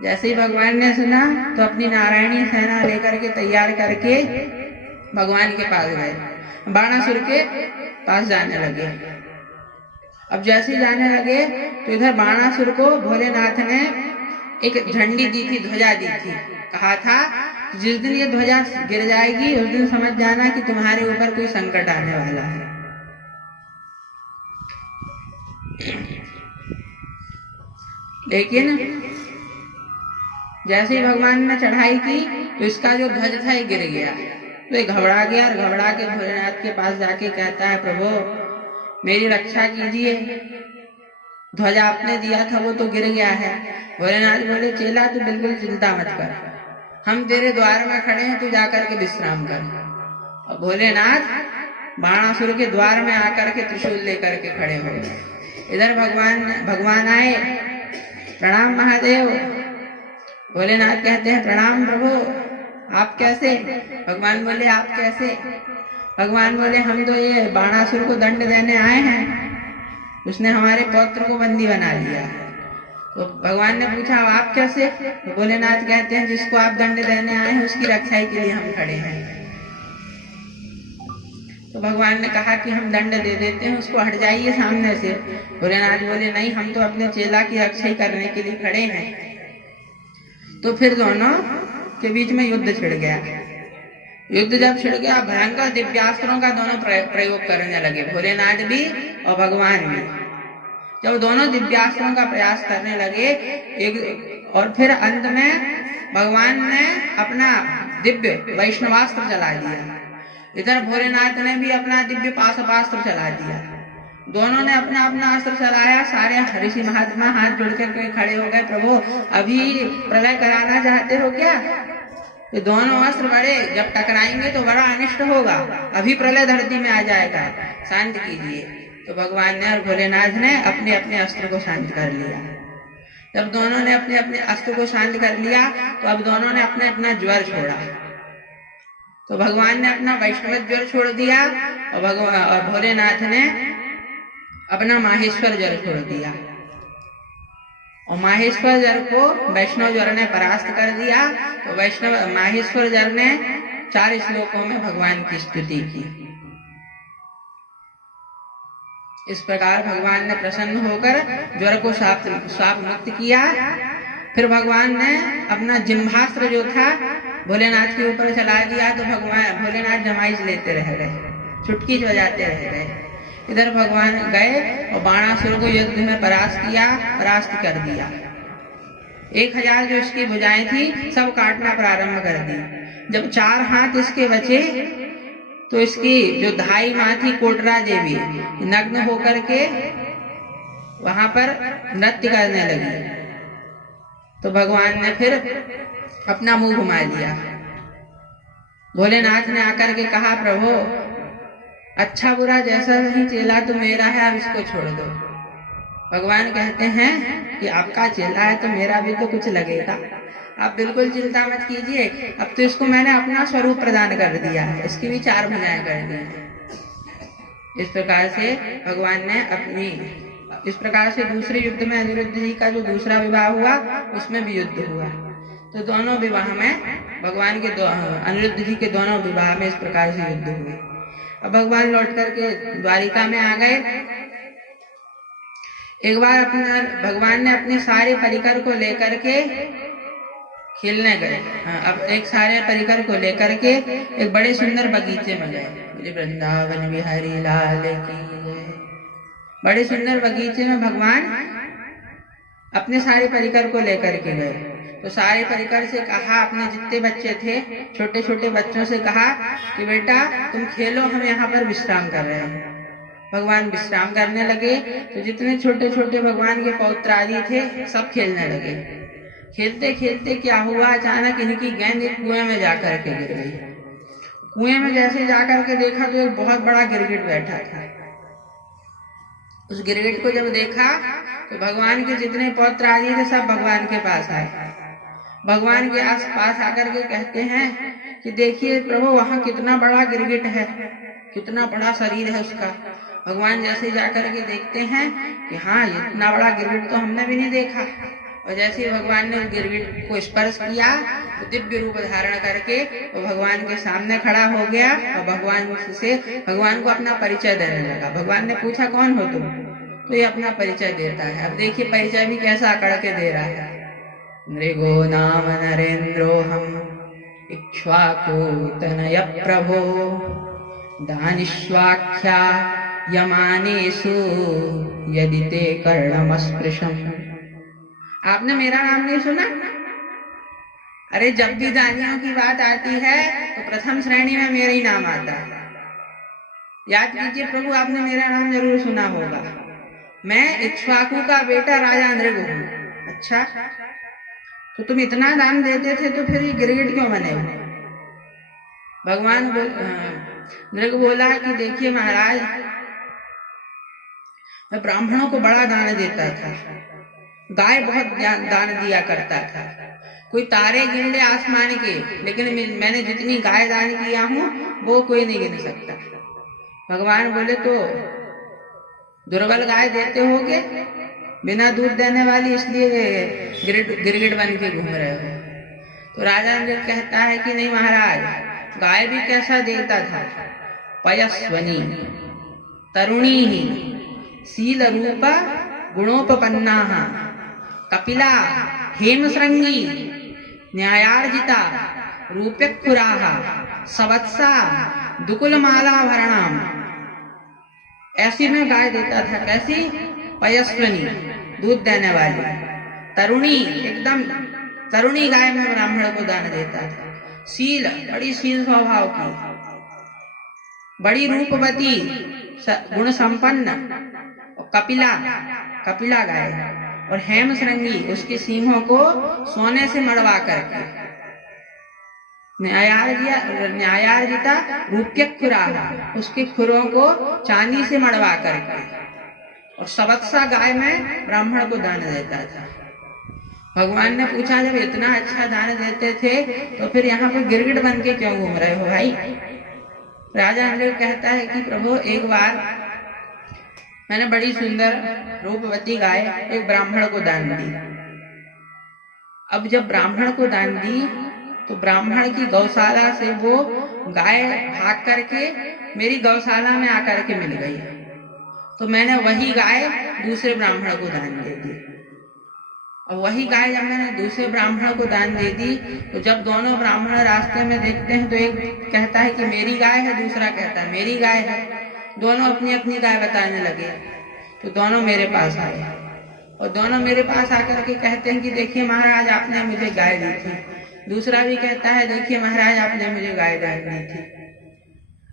जैसे ही भगवान ने सुना तो अपनी नारायणी सेना लेकर के तैयार करके भगवान के पास गए, बाणासुर के पास जाने लगे। अब जैसे ही जाने लगे तो इधर बाणासुर को भोलेनाथ ने एक झंडी दी थी, ध्वजा दी थी। कहा था जिस दिन ये ध्वजा गिर जाएगी उस दिन समझ जाना कि तुम्हारे ऊपर कोई संकट आने वाला है। लेकिन जैसे ही भगवान ने चढ़ाई की तो इसका जो ध्वज था ये गिर गया। तो ये घबरा गया और घबरा के भोलेनाथ के पास जाके कहता है, प्रभु मेरी रक्षा कीजिए, ध्वजा आपने दिया था वो तो गिर गया है। भोलेनाथ बोले, चेला तू बिल्कुल चिंता मत कर, हम तेरे द्वार में खड़े हैं, तू जाकर के विश्राम कर। और भोलेनाथ बाणासुर के द्वार में आकर के त्रिशूल लेकर के खड़े हो गए। इधर भगवान आए, प्रणाम महादेव। भोलेनाथ कहते हैं, प्रणाम प्रभु, आप कैसे? भगवान बोले, आप कैसे? भगवान बोले, हम तो ये बाणासुर को दंड देने आए हैं, उसने हमारे पौत्र को बंदी बना लिया। तो भगवान ने पूछा, अब आप कैसे? तो भोलेनाथ कहते हैं, जिसको आप दंड देने आए हैं उसकी रक्षाई के लिए हम खड़े हैं। तो भगवान ने कहा कि हम दंड दे देते हैं, उसको हट जाइए सामने से। भोलेनाथ बोले, नहीं, हम तो अपने चेला की रक्षाई करने के लिए खड़े हैं। तो फिर दोनों के बीच में युद्ध छिड़ गया। युद्ध जब छिड़ गया, भयंकर दिव्यास्त्रों का दोनों प्रयोग करने लगे, भोलेनाथ भी और भगवान भी। जब दोनों दिव्यास्त्रों का प्रयास करने लगे और फिर अंत में भगवान ने अपना दिव्य वैष्णवास्त्र चला दिया, इधर भोलेनाथ ने भी अपना दिव्य पाशुपास्त्र चला दिया। दोनों ने अपना अपना अस्त्र चलाया। सारे ऋषि महात्मा हाथ जोड़ के खड़े हो गए, प्रभु अभी प्रलय कराना चाहते हो क्या? ये दोनों अस्त्र बड़े जब टकराएंगे तो बड़ा अनिष्ट होगा, अभी प्रलय धरती में आ जाएगा, शांत कीजिए। तो भगवान ने और भोलेनाथ ने अपने अपने अस्त्र को शांत कर लिया। जब दोनों ने अपने अपने अस्त्र को शांत कर लिया तो अब दोनों ने अपना अपना ज्वर छोड़ा। तो भगवान ने अपना वैष्णव ज्वर छोड़ दिया और भोलेनाथ ने अपना माहेश्वर जर छोड़ दिया। और माहेश्वर जर को वैष्णव जर ने परास्त कर दिया। तो माहेश्वर जर ने 4 श्लोकों में भगवान की स्तुति की। इस प्रकार भगवान ने प्रसन्न होकर ज्वर को शाप मुक्त किया। फिर भगवान ने अपना जिह्वास्त्र जो था भोलेनाथ के ऊपर चला दिया। तो भोलेनाथ जमाइश लेते रह गए, चुटकी बजाते रह गए। इधर भगवान गए और बाणासुर को युद्ध में परास्त कर दिया। 1000 जो इसकी भुजाएं थी सब काटना प्रारंभ कर दी। जब 4 हाथ इसके बचे तो इसकी जो धाई माँ थी कोटरा देवी नग्न होकर के वहां पर नृत्य करने लगी। तो भगवान ने फिर अपना मुंह घुमा लिया। भोलेनाथ ने आकर के कहा, प्रभु अच्छा बुरा जैसा ही चेला तो मेरा है, अब इसको छोड़ दो। भगवान कहते हैं कि आपका चेला है तो मेरा भी तो कुछ लगेगा, आप बिल्कुल चिंता मत कीजिए। अब तो इसको मैंने अपना स्वरूप प्रदान कर दिया है, इसकी भी 4 भुजाएं कर दी हैं। इस प्रकार से भगवान ने इस प्रकार से दूसरे युद्ध में अनिरुद्ध जी का जो दूसरा विवाह हुआ उसमें भी युद्ध हुआ। तो दोनों विवाह में भगवान के अनिरुद्ध जी के दोनों विवाह में इस प्रकार से युद्ध हुए। अब भगवान लौट करके द्वारिका में आ गए। एक बार भगवान ने अपने सारे परिकर को लेकर के खेलने गए। अब एक सारे परिकर को लेकर के एक बड़े सुंदर बगीचे में गए। मुझे वृंदावन बिहारी लाल की जय। बड़े सुंदर बगीचे में भगवान अपने सारे परिकर को लेकर के गए। तो सारे परिकर से कहा, अपने जितने बच्चे थे छोटे छोटे बच्चों से कहा कि बेटा तुम खेलो, हम यहाँ पर विश्राम कर रहे हैं। भगवान विश्राम करने लगे तो जितने छोटे छोटे भगवान के पौत्र आदि थे सब खेलने लगे। खेलते खेलते क्या हुआ, अचानक इनकी गेंद एक कुएं में जाकर के गिर गई। कुएं में जैसे जाकर के देखा तो एक बहुत बड़ा गिरगिट बैठा था। उस गिरगिट को जब देखा तो भगवान के जितने पौत्र आदि थे सब भगवान के पास आए। भगवान के आस पास आकर के कहते हैं कि देखिए प्रभु वहां कितना बड़ा गिरगिट है, कितना बड़ा शरीर है उसका। भगवान जैसे जाकर के देखते हैं कि हाँ इतना बड़ा गिरगिट तो हमने भी नहीं देखा। और जैसे ही भगवान ने गिरगिट को स्पर्श किया तो दिव्य रूप धारण करके वो भगवान के सामने खड़ा हो गया और भगवान को अपना परिचय देने लगा। भगवान ने पूछा, कौन हो तुम? तो ये अपना परिचय देता है। अब देखिए परिचय भी कैसा अकड़ के दे रहा है। नृगो नाम नरेन्द्रोऽहम् इक्ष्वाकुतनय प्रभो दानिष्वाख्या यमानेषु यदि ते कर्णमस्पृशम्। आपने मेरा नाम नहीं सुना? अरे जब भी दानियों की बात आती है तो प्रथम श्रेणी में मेरा ही नाम आता है। याद कीजिए प्रभु, आपने मेरा नाम जरूर सुना होगा। मैं इक्ष्वाकु का बेटा राजा नृग हूँ। अच्छा, तो तुम इतना दान देते थे तो फिर ये गिरगिट क्यों बने हो? भगवान नृग बोला कि देखिए महाराज, मैं ब्राह्मणों को बड़ा दान देता था, गाय बहुत दान दिया करता था। कोई तारे गिन ले आसमान के, लेकिन मैंने जितनी गाय दान किया हूँ वो कोई नहीं गिन सकता। भगवान बोले तो दुर्बल गाय देते होगे, बिना दूध देने वाली, इसलिए गिरगिट बन के घूम रहे हो। तो राजा नृग कहता है कि नहीं महाराज, गाय भी कैसा देता था। पयस्वनी तरुणी ही शील रूपा गुणोपपन्ना कपिला हेमश्रृंगी न्यायार्जिता रूप्यखुराः सवत्सा दुकुलमालाभरणाम। ऐसी में गाय देता था। कैसी? पयस्वनी, दूध देने वाली। तरुणी, एकदम तरुणी गाय में ब्राह्मण को दान देता था। शील, बड़ी शील स्वभाव की। बड़ी रूपवती, गुण संपन्न। कपिला, कपिला गाय। और हेमश्रृंगी, उसके सींगों को सोने से मड़वा करके। न्यायार्जिता रूप्यखुराः, उसके खुरों को चांदी से मड़वा करके। और सवत्सा गाय में ब्राह्मण को दान देता था। भगवान ने पूछा, जब इतना अच्छा दान देते थे तो फिर यहाँ पर गिरगिट बन के क्यों घूम रहे हो भाई? राजा नृग कहता है कि प्रभु, एक बार मैंने बड़ी सुंदर रूपवती गाय एक ब्राह्मण को दान दी। अब जब ब्राह्मण को दान दी तो ब्राह्मण की गौशाला से वो गाय भाग करके मेरी गौशाला में आकर के मिल गई। तो मैंने वही गाय दूसरे ब्राह्मण को दान दे दी। और वही गाय जब मैंने दूसरे ब्राह्मण को दान दे दी तो जब दोनों ब्राह्मण रास्ते में देखते हैं तो एक कहता है कि मेरी गाय है, दूसरा कहता है मेरी गाय है। दोनों अपनी अपनी गाय बताने लगे। तो दोनों मेरे पास आए और दोनों मेरे पास आकर के कहते हैं कि देखिए महाराज, आपने मुझे गाय दी थी। दूसरा भी कहता है देखिए महाराज, आपने मुझे गाय दी थी।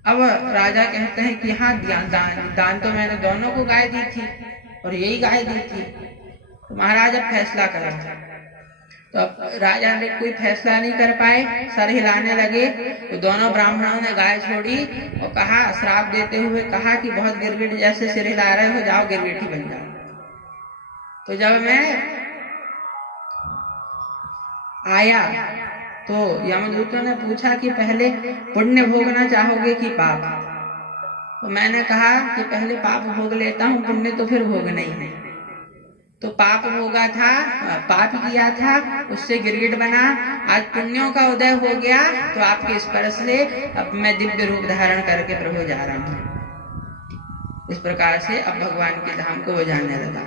अब राजा कहते हैं कि हाँ, दान तो मैंने दोनों को गाय दी थी और यही गाय दी थी। तो महाराज अब फैसला करें। तो अब राजा ने कोई फैसला नहीं कर पाए, सर हिलाने लगे। तो दोनों ब्राह्मणों ने गाय छोड़ी और कहा, श्राप देते हुए कहा कि बहुत गिरगिट जैसे सिर हिला रहे हो, जाओ गिरगिटी बन जाओ। तो जब मैं आया तो यमदूतों ने पूछा कि पहले पुण्य भोगना चाहोगे कि पाप? तो मैंने कहा कि पहले पाप भोग लेता हूँ, पुण्य तो फिर भोगना ही है। तो पाप भोगा था, पाप किया था, उससे गिरगिट बना। आज पुण्यों का उदय हो गया तो आपके स्पर्श से अब मैं दिव्य रूप धारण करके प्रभु जा रहा हूँ। इस प्रकार से अब भगवान के धाम को वो जाने लगा।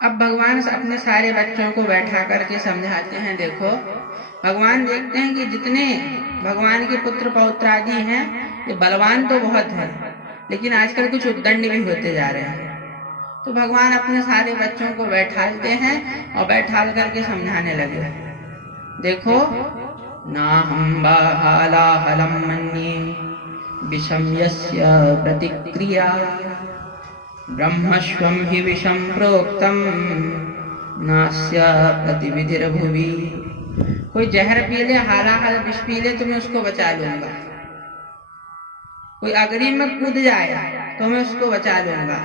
अब भगवान अपने सारे बच्चों को बैठा करके समझाते हैं। देखो, भगवान देखते हैं कि जितने भगवान के पुत्र पौत्र आदि हैं, ये बलवान तो बहुत है, लेकिन आजकल कुछ उद्दंड भी होते जा रहे हैं। तो भगवान अपने सारे बच्चों को बैठाते हैं और बैठाल करके समझाने लगे। देखो, ना हम हालाहलम मन्ये विषम यस्य प्रतिक्रिया, ब्रह्मस्वं हि विषम प्रोक्तम नास्य प्रतिविधिर्भुवि। कोई जहर पी ले, हालाहल विष पी ले, तो मैं उसको बचा लूंगा। कोई अग्नि में कूद जाए तो मैं उसको बचा लूंगा,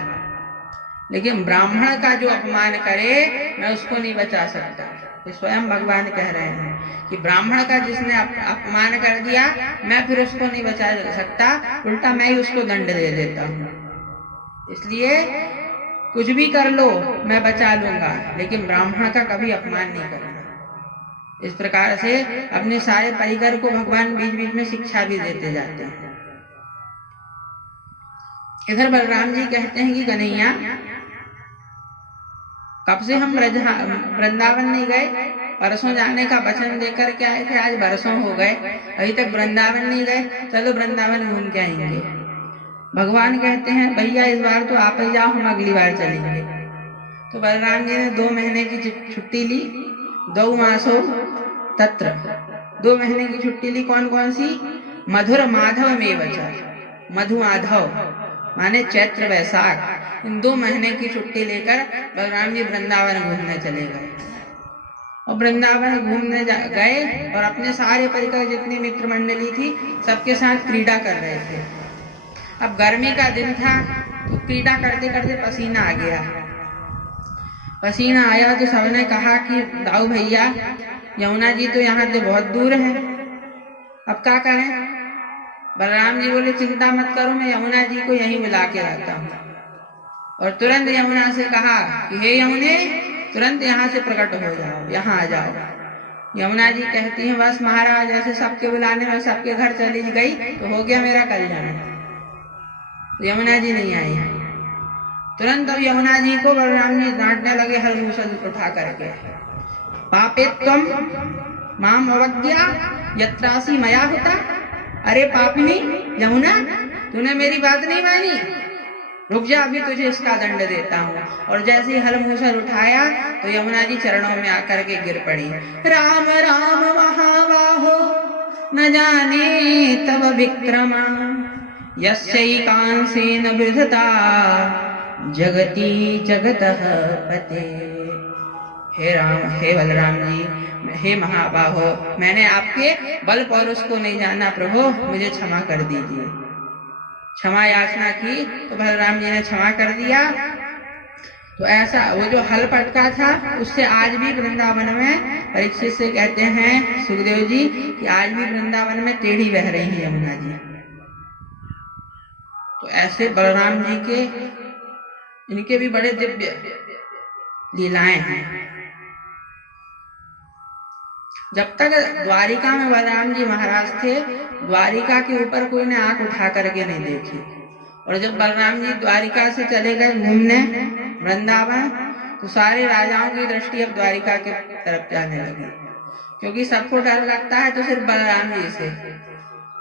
लेकिन ब्राह्मण का जो अपमान करे मैं उसको नहीं बचा सकता। तो स्वयं भगवान कह रहे हैं कि ब्राह्मण का जिसने अपमान कर दिया, मैं फिर उसको नहीं बचा सकता, उल्टा मैं ही उसको दंड दे देता हूँ। इसलिए कुछ भी कर लो मैं बचा लूंगा, लेकिन ब्राह्मण का कभी अपमान नहीं करना। इस प्रकार से अपने सारे परिकर को भगवान बीच बीच में शिक्षा भी देते जाते हैं। इधर बलराम जी कहते हैं कि कन्हैया, कब से हम वृंदावन नहीं गए, परसों जाने का वचन देकर के आए थे, आज बरसों हो गए, अभी तक वृंदावन नहीं गए, चलो वृंदावन घूम के आएंगे। भगवान कहते हैं भैया इस बार तो आप ही जाओ, हम अगली बार चलेंगे। तो बलराम जी ने 2 महीने की छुट्टी ली। 2 मासों तत्र, 2 महीने की छुट्टी ली। कौन कौन सी? मधुर माधव में बचा, मधु माधव माने चैत्र वैशाख, इन 2 महीने की छुट्टी लेकर बलराम जी वृंदावन घूमने चले गए। और वृंदावन घूमने गए और अपने सारे परिकर जितनी मित्र मंडली थी सबके साथ क्रीड़ा कर रहे थे। अब गर्मी का दिन था तो क्रीड़ा करते करते पसीना आ गया। पसीना आया तो सबने कहा कि दाऊ भैया, यमुना जी तो यहाँ से बहुत दूर है, अब क्या करें? बलराम जी बोले चिंता मत करो, मैं यमुना जी को यहीं मिला के लाता हूँ। और तुरंत यमुना से कहा कि हे यमुने, तुरंत यहाँ से प्रकट हो जाओ, यहाँ आ जाओ। यमुना जी कहती हैं बस महाराज, ऐसे सबके बुलाने में सबके घर चली गई तो हो गया मेरा कल्याण। तो यमुना जी नहीं आई। तुरंत अब यमुना जी को बलराम जी डांटने लगे हलमूसल उठा करके, पापे त्वम माम अवज्ञा यत्रासी मया होता। अरे पापिनी यमुना, तूने मेरी बात नहीं मानी, रुक जा, अभी तुझे इसका दंड देता हूँ। और जैसे ही हलमूसल उठाया तो यमुना जी चरणों में आकर के गिर पड़ी। राम राम महाबाहो न जाने तब विक्रमा, यस्यैकांसेन विधता जगति जगतः पते। हे राम, हे बलराम जी, हे महाबाहो, मैंने आपके बल पौरुष को नहीं जाना, प्रभु मुझे क्षमा कर दीजिए। क्षमा याचना की तो बलराम जी ने क्षमा कर दिया। तो ऐसा वो जो हल पटका था उससे आज भी वृंदावन में, परीक्षित से कहते हैं सुखदेव जी कि आज भी वृंदावन में टेढ़ी बह रही है यमुना जी। तो ऐसे बलराम जी के, इनके भी बड़े दिव्य लीलाएं हैं। जब तक द्वारिका में बलराम जी महाराज थे, द्वारिका के ऊपर कोई ने आंख उठा करके नहीं देखी। और जब बलराम जी द्वारिका से चले गए घूमने वृंदावन, तो सारे राजाओं की दृष्टि अब द्वारिका के तरफ जाने लगी, क्योंकि सबको डर लगता है तो सिर्फ बलराम जी से।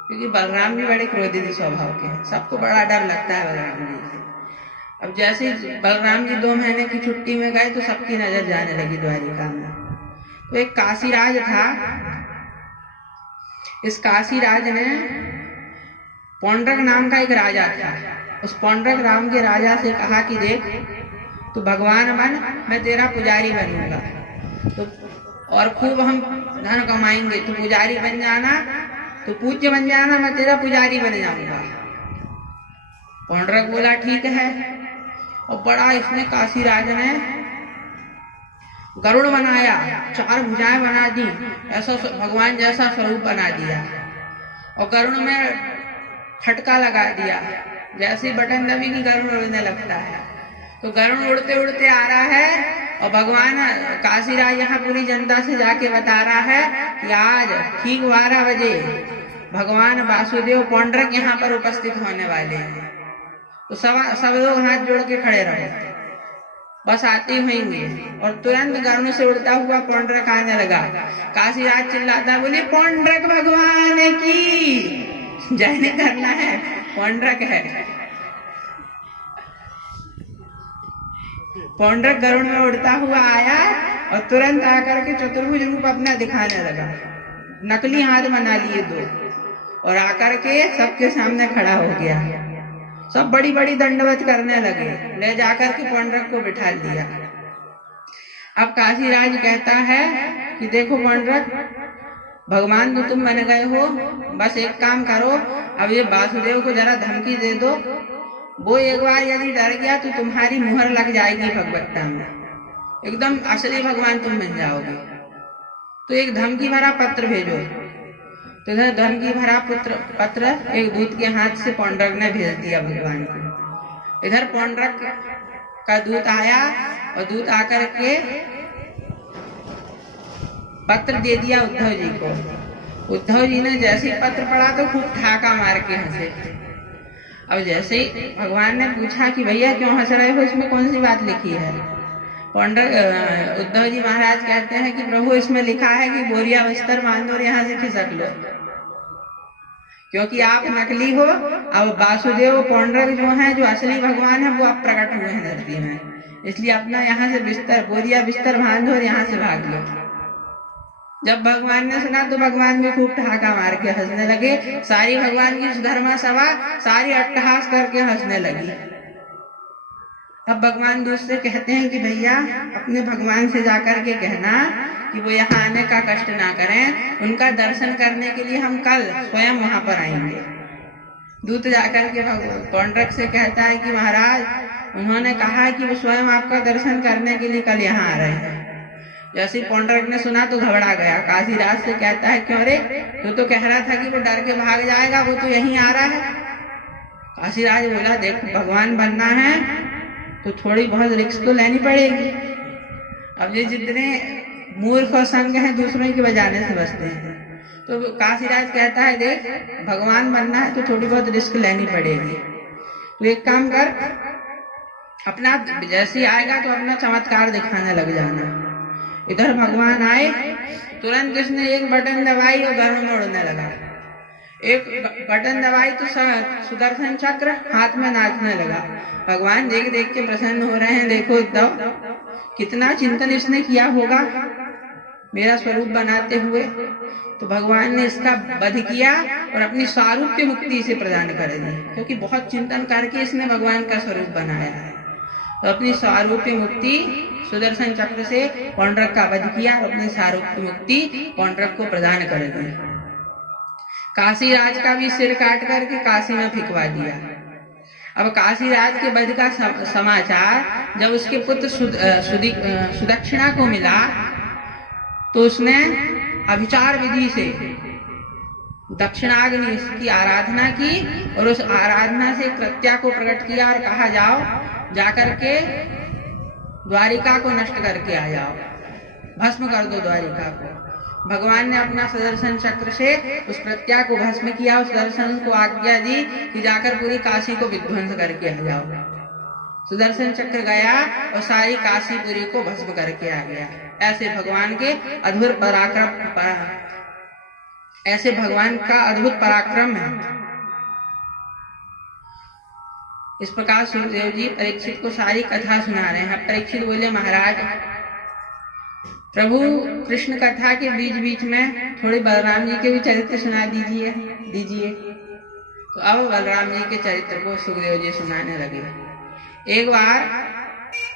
क्योंकि बलराम भी बड़े क्रोधित स्वभाव के हैं, सबको बड़ा डर लगता है बलराम जी से। अब जैसे बलराम जी 2 महीने की छुट्टी में गए तो सबकी नजर जाने लगी द्वारिका में। तो एक काशीराज था, इस काशीराज ने पौंड्रक नाम का एक राजा था, उस पौंड्रक नाम के राजा से कहा कि देख तू भगवान बन, मैं तेरा पुजारी बनूंगा, तो और खूब हम धन कमाएंगे, तू पुजारी बन जाना, तो पूज्य बन जाना, मैं तेरा पुजारी बन जाऊंगा। पौंड्रक बोला ठीक है, और बड़ा इसने काशीराज ने गरुड़ बनाया, 4 भुजाएं बना दी, ऐसा भगवान जैसा स्वरूप बना दिया, और गरुड़ में खटका लगा दिया, जैसे बटन दबी की गरुड़ उड़ने लगता है। तो गरुड़ उड़ते उड़ते आ रहा है, और भगवान काशीराज यहाँ पूरी जनता से जाके बता रहा है कि आज ठीक 12 बजे भगवान वासुदेव पौंड्रक यहाँ पर उपस्थित होने वाले हैं। तो सब लोग हाथ जोड़ के खड़े रहे, बस आते होंगे। और तुरंत गरुड़ से उड़ता हुआ पौंड्रक आने लगा। काशीराज चिल्लाता, बोले पौंड्रक भगवान की जय नहीं करना है, पौंड्रक है। पौंड्रक गरुड़ में उड़ता हुआ आया और तुरंत आकर के चतुर्भुज रूप अपना दिखाने लगा, नकली हाथ बना लिए 2, और आकर के सबके सामने खड़ा हो गया। सब बड़ी बड़ी दंडवत करने लगे, ले जाकर के पौंड्रक को बिठा दिया। अब काशीराज कहता है कि देखो पौंड्रक, भगवान तो तुम बन गए हो, बस एक काम करो, अब ये वासुदेव को जरा धमकी दे दो, वो एक बार यदि डर गया तो तुम्हारी मुहर लग जाएगी भगवत्ता में, एकदम असली भगवान तुम बन जाओगे। तो एक धमकी भरा पत्र भेजो। तो इधर धमकी भरा पत्र एक दूत के हाथ से पौंड्रक ने भेज दिया भगवान को। इधर पौंड्रक का दूत आया, और दूत आकर के पत्र दे दिया उद्धव जी को। उद्धव जी ने जैसे ही पत्र पढ़ा तो खूब ठाका मार के हंसे। अब जैसे ही भगवान ने पूछा कि भैया क्यों हंस रहे हो, इसमें कौन सी बात लिखी है? उद्धव जी महाराज कहते हैं कि प्रभु इसमें लिखा है कि बोरिया बिस्तर बांधो और यहाँ से खिसक लो, क्योंकि आप नकली हो। अब वासुदेव पौंड्रक जो है, जो असली भगवान है, वो अब प्रकट हुए हैं धरती में, इसलिए अपना यहाँ से बोरिया बिस्तर बांधो और यहाँ से भाग लो। जब भगवान ने सुना तो भगवान भी खूब ठहाका मार के हंसने लगे। सारी भगवान की सुधर्मा सभा सारी अट्टहास करके हंसने लगी। अब भगवान दूत से कहते हैं कि भैया अपने भगवान से जाकर के कहना कि वो यहाँ आने का कष्ट ना करें, उनका दर्शन करने के लिए हम कल स्वयं वहां पर आएंगे। दूत जाकर के पौंड्रक से कहता है कि महाराज, उन्होंने कहा कि वो स्वयं आपका दर्शन करने के लिए कल यहाँ आ रहे हैं। जैसे पौंड्रक ने सुना तो घबरा गया। काशीराज से कहता है क्यों रे, तो कह रहा था कि वो डर के भाग जाएगा, वो तो यहीं आ रहा है। काशीराज बोला देख, भगवान बनना है तो थोड़ी बहुत रिस्क तो लेनी पड़ेगी। अब ये जितने मूर्ख और संग हैं दूसरों के बजाने से बचते हैं। तो काशीराज कहता है देख, भगवान बनना है तो थोड़ी बहुत रिस्क लेनी पड़ेगी। तो एक काम कर, अपना जैसे आएगा तो अपना चमत्कार दिखाने लग जाना। इधर भगवान आए, तुरंत इसने एक बटन दबाई और गरुड़ में उड़ने लगा। एक बटन दबाई तो सुदर्शन चक्र हाथ में नाचने लगा। भगवान देख देख के प्रसन्न हो रहे हैं। देखो उद्धव, कितना चिंतन इसने किया होगा मेरा स्वरूप बनाते हुए। तो भगवान ने इसका वध किया और अपनी स्वारूप्य मुक्ति इसे प्रदान कर दी, क्योंकि बहुत चिंतन करके इसने भगवान का स्वरूप बनाया है। तो अपनी स्वारूप्य मुक्ति सुदर्शन चक्र से पौंड्रक का वध किया और अपनी स्वारूप्य मुक्ति पौंड्रक को प्रदान कर दी। काशीराज का भी सिर काट करके काशी में फिकवा दिया। अब काशीराज के वध का समाचार जब उसके पुत्र सुदक्षिणा को मिला तो उसने अभिचार विधि से दक्षिणाग्नि की आराधना की और उस आराधना से कृत्या को प्रकट किया और कहा जाओ, जाकर के द्वारिका को नष्ट करके आ जाओ, भस्म कर दो द्वारिका को। भगवान ने अपना सुदर्शन चक्र से उस प्रत्या को भस्म किया। उस सुदर्शन को आज्ञा दी कि जाकर पूरी काशी को विध्वंस करके आ जाओ। सुदर्शन चक्र गया और सारी काशीपुरी को भस्म करके आ गया। ऐसे भगवान के अद्भुत पराक्रम, ऐसे भगवान का अद्भुत पराक्रम है। इस प्रकार सुखदेव जी परीक्षित को सारी कथा सुना रहे हैं। परीक्षित बोले, महाराज प्रभु कृष्ण कथा के बीच बीच में थोड़े बलराम जी के भी चरित्र सुना दीजिए। तो अब बलराम जी के चरित्र को सुखदेव जी सुनाने लगे। एक बार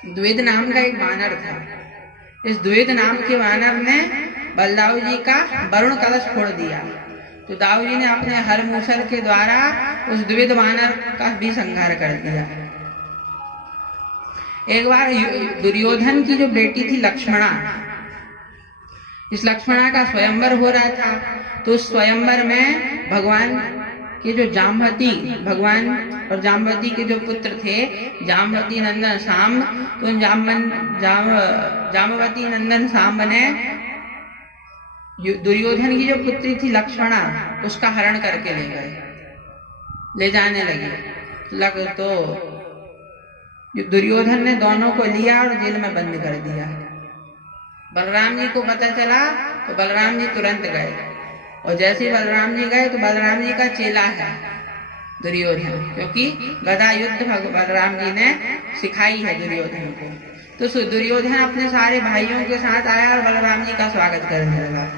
द्विद नाम का एक वानर था। इस द्विद नाम के वानर ने बलदाऊ जी का वरुण कलश फोड़ दिया। तो दाऊ जी ने अपने हर मूसल के द्वारा उस द्विद वानर का भी संहार कर दिया। एक बार दुर्योधन की जो बेटी थी लक्ष्मणा, इस लक्ष्मणा का स्वयंवर हो रहा था। तो उस स्वयंवर में भगवान के जो जामवती, भगवान और जामवती के जो पुत्र थे, जामवती नंदन सांब, तो जामवती नंदन सांब ने दुर्योधन की जो पुत्री थी लक्ष्मणा, उसका हरण करके ले जाने लगे। तो दुर्योधन ने दोनों को लिया और जेल में बंद कर दिया। बलराम जी को पता चला तो बलराम जी तुरंत गए, और जैसे ही बलराम जी गए तो बलराम जी का चेला है दुर्योधन, क्योंकि गदा युद्ध बलराम जी ने सिखाई है दुर्योधन को। तो दुर्योधन अपने सारे भाइयों के साथ आया और बलराम जी का स्वागत करने लगा।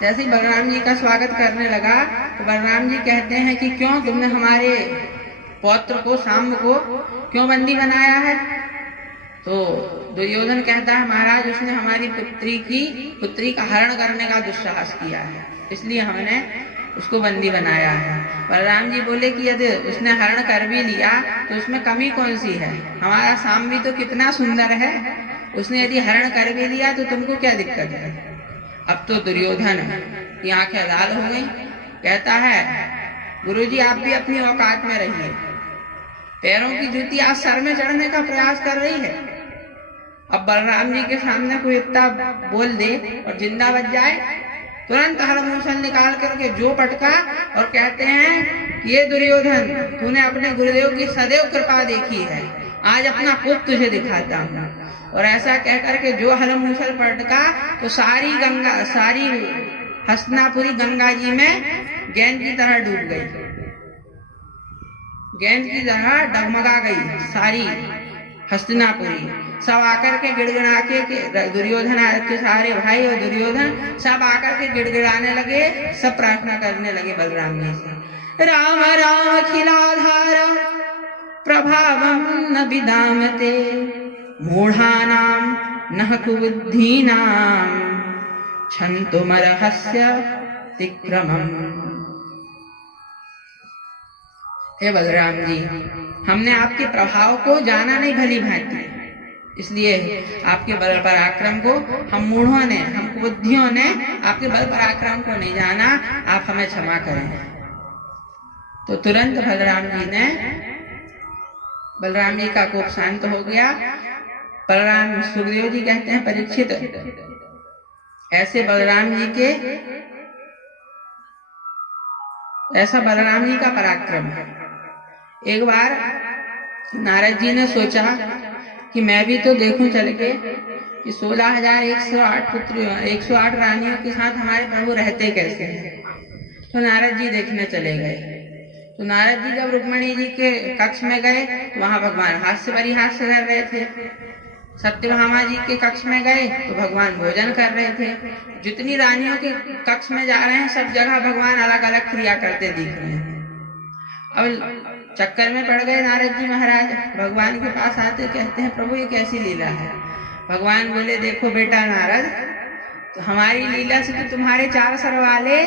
जैसे ही बलराम जी का स्वागत करने लगा तो बलराम जी कहते हैं कि क्यों तुमने हमारे पौत्र को, सांब को क्यों बंदी बनाया है? तो दुर्योधन कहता है, महाराज उसने हमारी पुत्री का हरण करने का दुस्साहस किया है, इसलिए हमने उसको बंदी बनाया है। बलराम जी बोले कि यदि उसने हरण कर भी लिया तो उसमें कमी कौन सी है? हमारा सांब भी तो कितना सुंदर है, उसने यदि हरण कर भी लिया तो तुमको क्या दिक्कत है? अब तो दुर्योधन की आंखें लाल हो गई। कहता है, गुरुजी आप भी अपनी औकात में रहिए, पैरों की जूती आज सर में चढ़ने का प्रयास कर रही है। अब बलराम जी के सामने कोई इतना बोल दे और जिंदा बच जाए, तुरंत हर मूसल निकाल करके जो पटका और कहते हैं कि ये दुर्योधन, तूने अपने गुरुदेव की सदैव कृपा देखी है, आज अपना कोप तुझे दिखाता हूँ। और ऐसा कहकर के जो हर मूसल पटका तो सारी हस्तिनापुरी गंगा जी में गेंद की तरह डूब गई, गेंद की तरह डगमगा गई सारी हस्तिनापुरी। सब आकर के गिड़गिड़ा के दुर्योधन के सारे भाई और दुर्योधन सब आकर के गिड़गिड़ाने लगे, सब प्रार्थना करने लगे बलराम जी से, राम राम खिलाधार प्रभावम न विदामते, मूढ़ानाम नह कुबुद्धीनाम छन्तुमर्हस्य तिक्रमम्। हे बलराम जी, हमने आपके प्रभाव को जाना नहीं भली भांति, इसलिए आपके बल पराक्रम को हम मूढ़ों ने, हम बुद्धियों ने आपके बल पराक्रम को नहीं जाना, आप हमें क्षमा करें। तो तुरंत बलराम जी का कोप शांत हो गया। बलराम सुखदेव जी कहते हैं, परीक्षित ऐसा बलराम जी का पराक्रम है। एक बार नारद जी ने सोचा कि मैं भी तो देखूं चल के कि 16,108 रानियों के साथ हमारे प्रभु रहते कैसे हैं। तो नारद जी देखने चले गए। तो नारद जी जब रुक्मणी जी के कक्ष में गए तो वहां भगवान हास्य परिहास्य कर रहे थे। सत्यभामा जी के कक्ष में गए तो भगवान भोजन कर रहे थे। जितनी रानियों के कक्ष में जा रहे हैं सब जगह भगवान अलग अलग क्रिया करते दिख रहे हैं। अब चक्कर में पड़ गए नारद जी महाराज, भगवान के पास आते कहते हैं, प्रभु ये कैसी लीला है? भगवान बोले, देखो बेटा नारद, तो हमारी लीला से तो तुम्हारे 4 सर वाले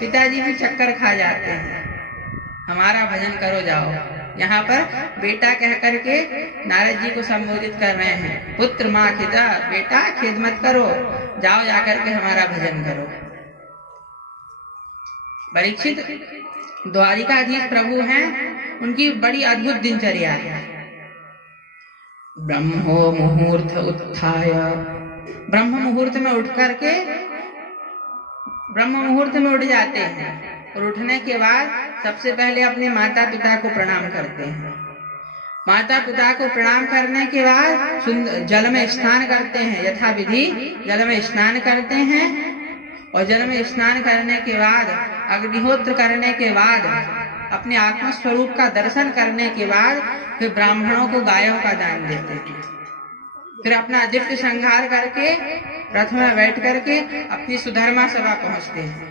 पिताजी भी चक्कर खा जाते हैं, हमारा भजन करो जाओ। यहाँ पर बेटा कह करके नारद जी को संबोधित कर रहे हैं, पुत्र माँ खिदा, बेटा खेद मत करो, जाओ जाकर के हमारा भजन करो। परीक्षित द्वारिकाधीश प्रभु हैं, उनकी बड़ी अद्भुत दिनचर्या है। ब्रह्मो मुहूर्त उत्थाय, ब्रह्म मुहूर्त में उठ करके ब्रह्म मुहूर्त में उठ जाते हैं और उठने के बाद सबसे पहले अपने माता पिता को प्रणाम करते हैं। माता पिता को प्रणाम करने के बाद जल में स्नान करते हैं, यथा विधि जल में स्नान करते हैं। और जल में स्नान करने के बाद, अग्निहोत्र करने के बाद, अपने आत्म स्वरूप का दर्शन करने के बाद फिर ब्राह्मणों को गायों का दान देते थे। फिर अपना दिव्य श्रृंगार करके रथ में बैठ करके अपनी सुधर्मा सभा पहुंचते हैं।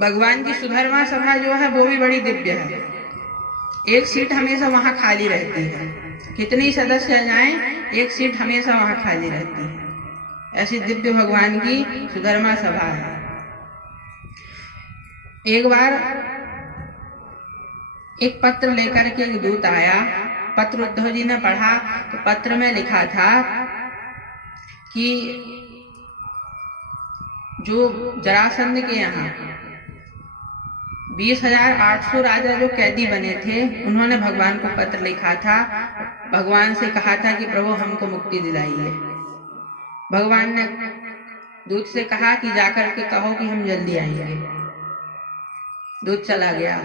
भगवान की सुधर्मा सभा जो है वो भी बड़ी दिव्य है। एक सीट हमेशा वहां खाली रहती है, कितनी सदस्य जाएं एक सीट हमेशा वहां खाली रहती है। ऐसी दिव्य भगवान की सुधर्मा सभा है। एक बार एक पत्र लेकर के एक दूत आया। पत्र उद्धव जी ने पढ़ा तो पत्र में लिखा था कि जो जरासंध के यहाँ 20,800 राजा जो कैदी बने थे, उन्होंने भगवान को पत्र लिखा था, भगवान से कहा था कि प्रभु हमको मुक्ति दिलाइए। भगवान ने दूत से कहा कि जाकर के कहो कि हम जल्दी आएंगे। दूत चला गया।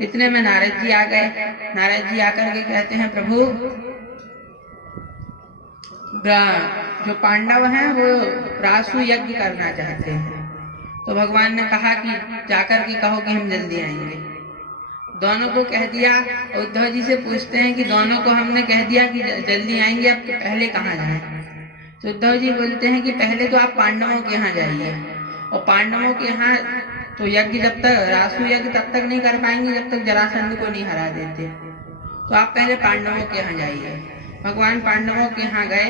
इतने में नारद जी आ गए। नारद जी आकर के कहते हैं प्रभु, जो पांडव हैं वो रासु यज्ञ करना चाहते हैं। तो भगवान ने कहा कि जाकर के कहो कि हम जल्दी आएंगे। दोनों को कह दिया। उद्धव जी से पूछते हैं कि दोनों को हमने कह दिया कि जल्दी आएंगे, अब पहले कहाँ जाएं? तो उद्धव जी बोलते हैं कि पहले तो आप पांडवों के यहाँ जाइए, और पांडवों के यहाँ तो यज्ञ जब तक रासु यज्ञ तब तक नहीं कर पाएंगे जब तक जरासंध को नहीं हरा देते। तो आप पहले पांडवों के यहाँ जाइए। भगवान पांडवों के यहाँ गए।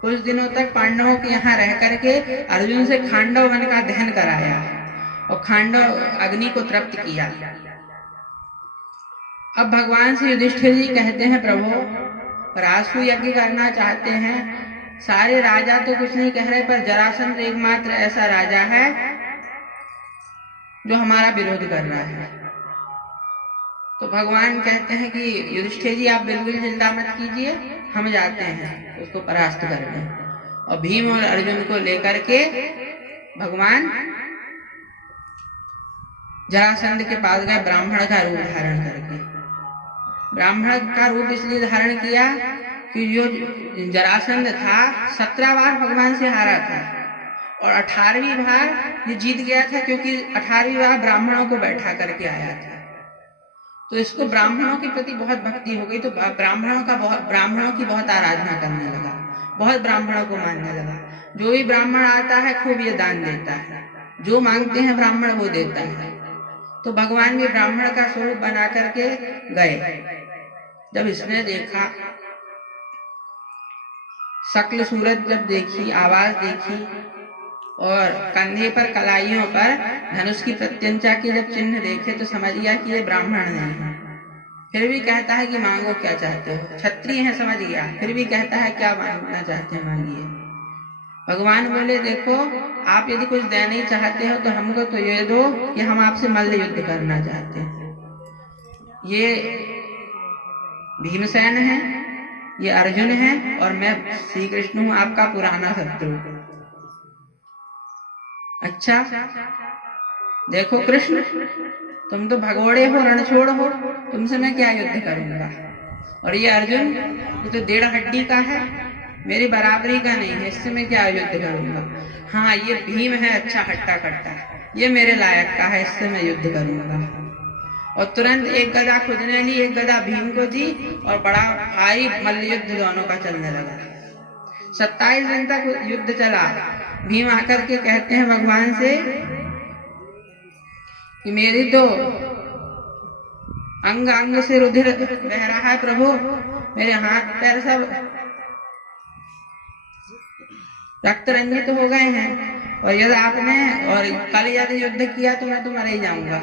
कुछ दिनों तक पांडवों के यहाँ रह करके अर्जुन से खांडव वन का दहन कराया और खांडव अग्नि को तृप्त किया। अब भगवान से युधिष्ठिर जी कहते हैं प्रभु रासु यज्ञ करना चाहते हैं, सारे राजा तो कुछ नहीं कह रहे, पर जरासंध एकमात्र ऐसा राजा है जो हमारा विरोध कर रहा है। तो भगवान कहते हैं कि युधिष्ठिर जी आप बिल्कुल चिंता मत कीजिए, हम जाते हैं उसको परास्त करने। और भीम और अर्जुन को लेकर के भगवान जरासंध के पास गए, ब्राह्मण का रूप धारण करके। ब्राह्मण का रूप इसलिए धारण किया कि जो जरासंध था 17 बार भगवान से हारा था और 18वीं बार ये जीत गया था, क्योंकि 18वीं बार ब्राह्मणों को बैठा करके आया था। तो इसको ब्राह्मणों के प्रति बहुत भक्ति हो गई, तो ब्राह्मणों की बहुत आराधना करने लगा, बहुत ब्राह्मणों को मानने लगा। जो भी ब्राह्मण आता है खूब ये दान देता है, जो मांगते हैं ब्राह्मण वो देता है। तो भगवान भी ब्राह्मण का स्वरूप बना करके गए। जब इसने देखा, शक्ल सूरत जब देखी, आवाज देखी और कंधे पर कलाइयों पर धनुष की प्रत्यंचा के जब चिन्ह देखे तो समझ गया कि ये ब्राह्मण नहीं है। फिर भी कहता है कि मांगो क्या चाहते हो। क्षत्रिय है समझ गया, फिर भी कहता है क्या मांगना चाहते हैं मांगिए। भगवान बोले देखो आप यदि कुछ देना ही चाहते हो तो हमको तो ये दो कि हम आपसे मल्ल युद्ध करना चाहते हैं। ये भीमसेन है, ये अर्जुन है और मैं श्री कृष्ण हूं आपका पुराना शत्रु। अच्छा देखो कृष्ण, तुम तो भगोड़े हो, रणछोड़ हो, तुमसे मैं क्या युद्ध करूंगा। और ये अर्जुन ये तो 1.5 हड्डी का है, मेरी बराबरी का नहीं है, इससे मैं क्या युद्ध करूंगा। हाँ ये भीम है, अच्छा हट्टा कट्टा, ये मेरे लायक का है, इससे मैं युद्ध करूंगा। और तुरंत एक गदा खुद ने ली, एक गदा भीम को दी और बड़ा भारी मल्ल युद्ध दोनों का चलने लगा। 27 दिन तक युद्ध चला। भीम आकर के कहते हैं भगवान से कि मेरी तो अंग अंग से रुधिर बह रहा है प्रभु, मेरे हाथ पैर सब रक्त रंजित हो गए हैं, और यदि आपने और कल यदि युद्ध किया तो मैं तो मर ही जाऊंगा।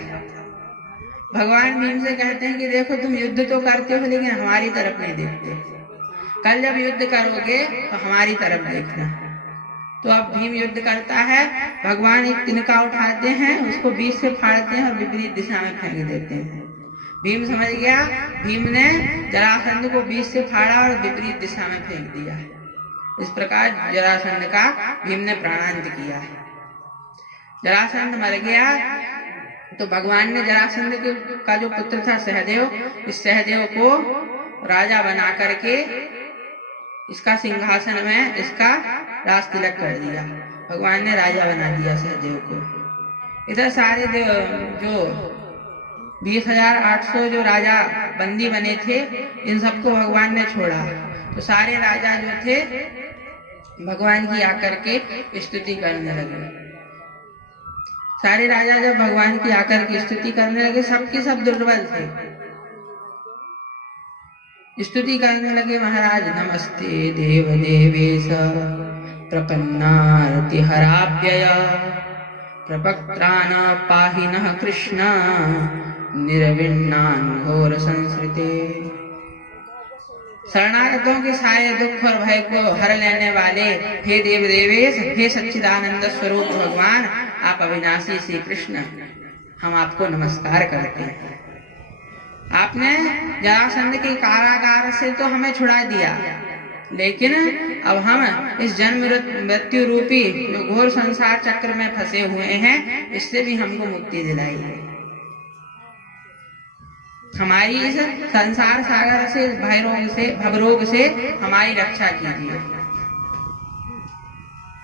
भगवान भीम से कहते हैं कि देखो तुम युद्ध तो करते हो लेकिन हमारी तरफ नहीं देखते, कल जब युद्ध करोगे तो हमारी तरफ देखना। तो अब भीम युद्ध करता है। भगवान एक तिनका उठाते हैं, उसको बीच से फाड़ते हैं और विपरीत दिशा में फेंक देते हैं। भीम समझ गया, भीम ने जरासंध को बीच से फाड़ा और विपरीत दिशा में फेंक दिया। इस प्रकार जरासंध का भीम ने प्राणांत किया। जरासंध मर गया तो भगवान ने जरासंध का जो पुत्र था सहदेव, इस सहदेव को राजा बना करके इसका सिंहासन में इसका राज तिलक कर दिया। भगवान ने राजा बना दिया सहदेव को। इधर सारे जो 20,800 जो राजा बंदी बने थे, इन सबको भगवान ने छोड़ा। तो सारे राजा जो थे भगवान की आकर के स्तुति करने लगे। सारे राजा जब भगवान की आकर की स्तुति करने लगे, सबके सब दुर्बल थे, स्तुति करने लगे, महाराज नमस्ते देव देवेश प्रपन्नारति हराभ्यय प्रपक्त्रान पाहि नः कृष्ण निर्विण्णान् घोर संसृते। शरणागतों के सारे दुख और भय को हर लेने वाले हे देव देवेश, हे सच्चिदानंद स्वरूप भगवान, आप अविनाशी श्री कृष्ण, हम आपको नमस्कार करते हैं। आपने जरासंध के कारागार से तो हमें छुड़ा दिया, लेकिन अब हम इस जन्म मृत्यु रूपी जो घोर संसार चक्र में फंसे हुए हैं, इससे भी हमको मुक्ति दिलाई। हमारी इस संसार सागर से, भवरोग से हमारी रक्षा कीजिए।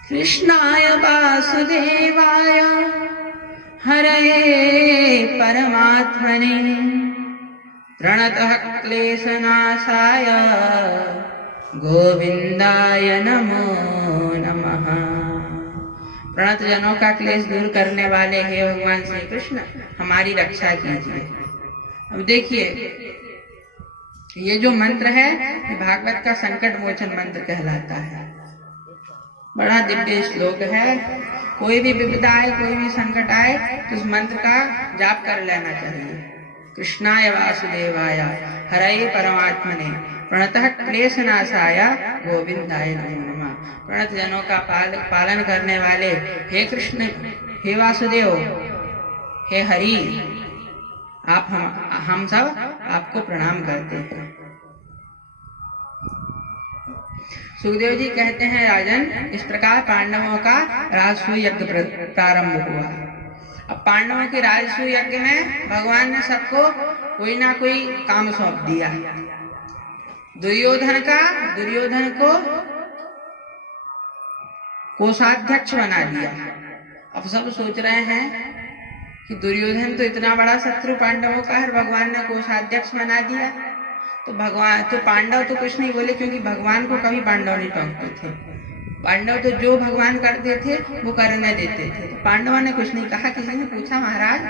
कृष्णाय वासुदेवाय हरये परमात्मने प्रणतः क्लेशनाशाय गोविंदाय नमो नमः। प्रणत जनों का क्लेश दूर करने वाले हे भगवान श्री कृष्ण, हमारी रक्षा कीजिए। अब देखिए, ये जो मंत्र है, ये भागवत का संकट मोचन मंत्र कहलाता है। बड़ा दिव्य श्लोक है। कोई भी विपदा आए, कोई भी संकट आए, तो इस मंत्र का जाप कर लेना चाहिए। कृष्णाय वासुदेवाय हरये परमात्मने प्रणतः क्लेशनाशाय गोविंदाय नमो नमः। प्रणत जनों का पालन करने वाले हे कृष्ण, हे वासुदेव, हे हरि, आप हम सब आपको प्रणाम करते हैं। सुखदेव जी कहते हैं, राजन, इस प्रकार पांडवों का राजसूय यज्ञ प्रारंभ हुआ। अब पांडवों के राजसूय यज्ञ में भगवान ने सबको कोई ना कोई काम सौंप दिया। दुर्योधन को कोषाध्यक्ष बना दिया। अब सब सोच रहे हैं कि दुर्योधन तो इतना बड़ा शत्रु पांडवों का है, भगवान ने कोषाध्यक्ष बना दिया। तो पांडव तो कुछ नहीं बोले, क्योंकि भगवान को कभी पांडव नहीं टोकते थे। पांडव तो जो भगवान करते थे वो करने देते थे। तो पांडवों ने कुछ नहीं कहा। किसी ने पूछा, महाराज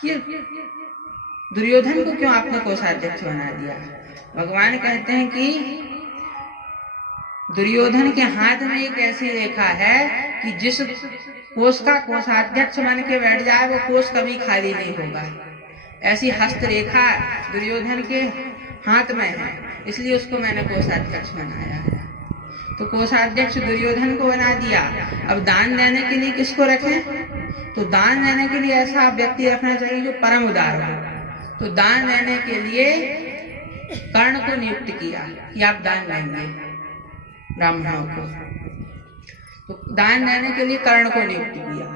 कि दुर्योधन को क्यों आपने कोषाध्यक्ष बना दिया? भगवान कहते हैं कि दुर्योधन के हाथ में एक ऐसी रेखा है कि जिस कोष का कोषाध्यक्ष बन के बैठ जाए, वो कोष कभी खाली नहीं होगा। ऐसी हस्त रेखा दुर्योधन के हाथ में है, इसलिए उसको मैंने कोषाध्यक्ष बनाया है। तो कोषाध्यक्ष दुर्योधन को बना दिया। अब दान देने के लिए किसको रखें? तो दान देने के लिए ऐसा व्यक्ति रखना चाहिए जो परम उदार हो। तो दान देने के लिए कर्ण को नियुक्त किया कि आप दान देंगे ब्राह्मणों को। तो दान देने के लिए कर्ण को नियुक्त किया।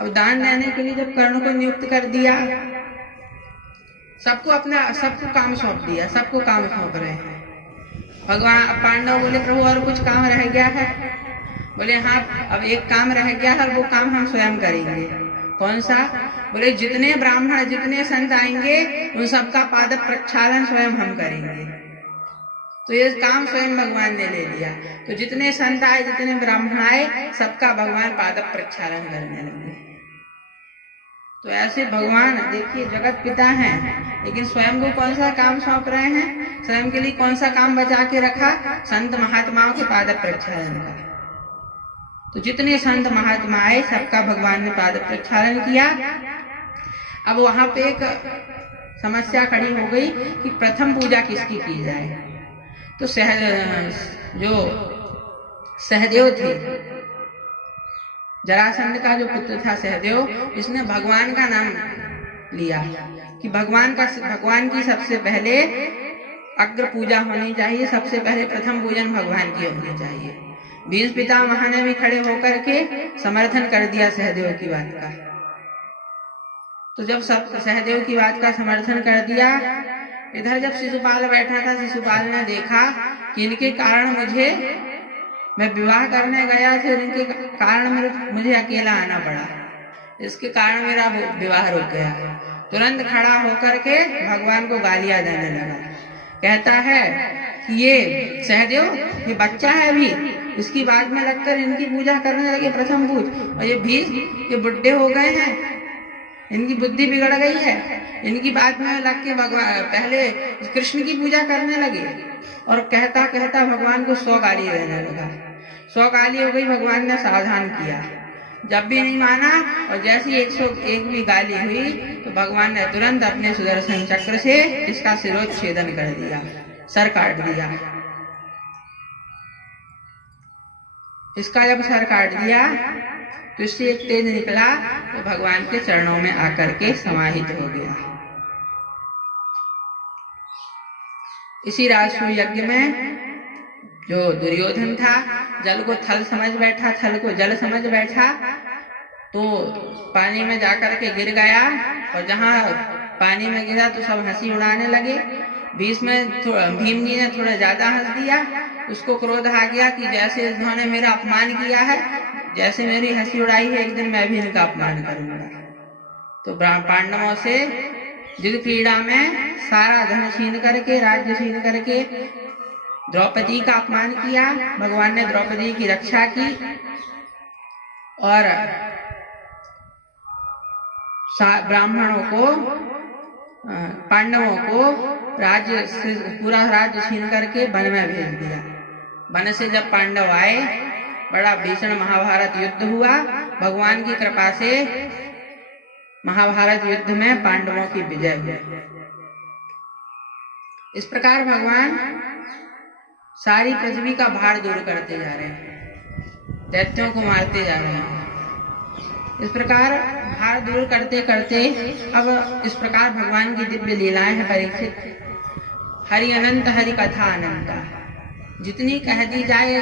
अब दान देने के लिए जब कर्ण को नियुक्त कर दिया, सबको काम सौंप दिया, सबको काम सौंप रहे हैं। भगवान पांडव बोले, प्रभु और कुछ काम रह गया है? बोले हाँ, अब एक काम रह गया है, वो काम हम स्वयं करेंगे। कौन सा? बोले जितने ब्राह्मण, जितने संत आएंगे, उन सबका पाद प्रक्षालन स्वयं हम करेंगे। तो ये काम स्वयं भगवान ने ले लिया। तो जितने संत आए, जितने ब्राह्मण आए, सबका भगवान पाद प्रक्षालन करने लगे। तो ऐसे भगवान देखिए जगत पिता हैं, लेकिन स्वयं को कौन सा काम सौंप रहे हैं? स्वयं के लिए कौन सा काम बचा के रखा? संत महात्माओं के पाद प्रक्षालन का। तो जितने संत महात्मा आए, सबका भगवान ने पाद प्रक्षालन किया। अब वहां पे एक समस्या खड़ी हो गई कि प्रथम पूजा किसकी की जाए। तो जो सहदेव थे, जरासंध का जो पुत्र था सहदेव, इसने भगवान का नाम लिया कि भगवान की सबसे पहले अग्र पूजा होनी चाहिए, सबसे पहले प्रथम पूजन भगवान की होनी चाहिए। भीष्म पितामह ने भी खड़े होकर के समर्थन कर दिया सहदेव की बात का। तो जब सब सहदेव की बात का समर्थन कर दिया, इधर जब शिशुपाल बैठा था, शिशुपाल ने देखा कि इनके कारण मुझे मैं विवाह करने गया थे, इनके कारण मुझे अकेला आना पड़ा, इसके कारण मेरा विवाह रुक गया। तुरंत खड़ा होकर के भगवान को गालियां देने लगा। कहता है कि ये सहदेव, ये बच्चा है अभी, इसकी बात में लगकर इनकी पूजा करने लगे प्रथम पूज, और ये भीष्म, ये बुढ़े हो गए हैं, इनकी बुद्धि बिगड़ गई है, इनकी बात में लग के भगवान पहले कृष्ण की पूजा करने लगे। और कहता कहता भगवान को 100 गाली देने लगा। 100 गाली हो गई, भगवान ने सावधान किया, जब भी नहीं माना, और जैसी 101 भी गाली हुई तो भगवान ने तुरंत अपने सुदर्शन चक्र से इसका सिरोच्छेदन कर दिया, सर काट दिया। इसका जब सर काट दिया तो इससे एक तेज निकला, तो भगवान के चरणों में आकर के समाहित हो गया। इसी राजसूय यज्ञ में जो दुर्योधन था, जल को थल समझ बैठा, थल को जल समझ बैठा, तो पानी में जाकर के गिर गया, और जहाँ पानी में गिरा तो सब हंसी उड़ाने लगे। भीम जी ने थोड़ा ज्यादा हंस दिया, उसको क्रोध आ गया कि जैसे इन्होंने मेरा अपमान किया है, जैसे मेरी हंसी उड़ाई है, एक दिन मैं भी इनका अपमान करूंगा। तो पांडवों से युद्ध क्रीड़ा में सारा धन छीन करके, राज्य छीन करके द्रौपदी का अपमान किया। भगवान ने द्रौपदी की रक्षा की, और ब्राह्मणों को, पांडवों को पूरा राज्य छीन करके वन में भेज दिया। वन से जब पांडव आए, बड़ा भीषण महाभारत युद्ध हुआ। भगवान की कृपा से महाभारत युद्ध में पांडवों की विजय हुई। इस प्रकार भगवान सारी पृथ्वी का भार दूर करते जा रहे हैं, दैत्यों को मारते जा रहे हैं। इस प्रकार भार दूर करते करते अब इस प्रकार भगवान की दिव्य लीलाएं हैं परीक्षित। हरि अनंत, हरि कथा अनंत, जितनी कह दी जाए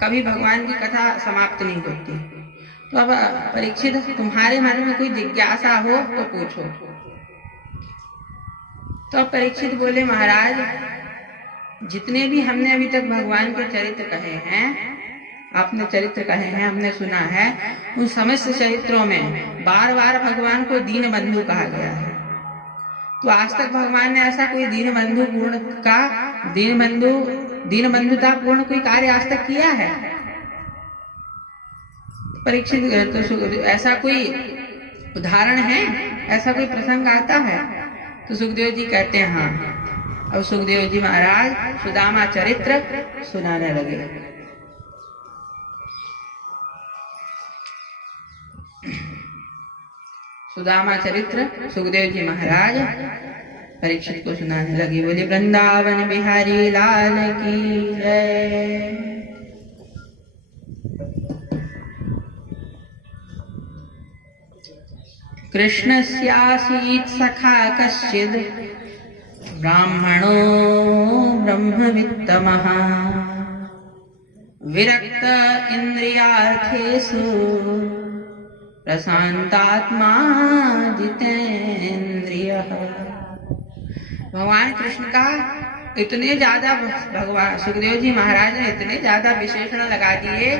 कभी भगवान की कथा समाप्त नहीं होती। तो अब परीक्षित, तुम्हारे मन में कोई जिज्ञासा हो तो पूछो। तो परीक्षित बोले, महाराज, जितने भी हमने अभी तक भगवान के चरित्र कहे हैं, आपने चरित्र कहे हैं, हमने सुना है, उन समस्त चरित्रों में बार बार भगवान को दीन बंधु कहा गया है। तो आज तक भगवान ने ऐसा कोई दीन बंधुता पूर्ण कोई कार्य आज तक किया है? परीक्षित, तो ऐसा कोई उदाहरण है, ऐसा कोई प्रसंग आता है? तो सुखदेव जी कहते हैं हाँ। अब सुखदेव जी महाराज सुदामा चरित्र सुनाने लगे। सुदामा चरित्र सुखदेव जी महाराज परीक्षित को सुनाने लगे। बोले, वृंदावन बिहारी लाल की जय। कृष्णस्यासीत् सखा कश्चिद् ब्राह्मणो ब्रह्मवित्तमः विरक्त इंद्रियार्थेषु प्रशांतात्मा जितेन्द्रियः। भगवान कृष्ण का इतने ज्यादा, भगवान सुखदेव जी महाराज ने इतने ज्यादा विशेषण लगा दिए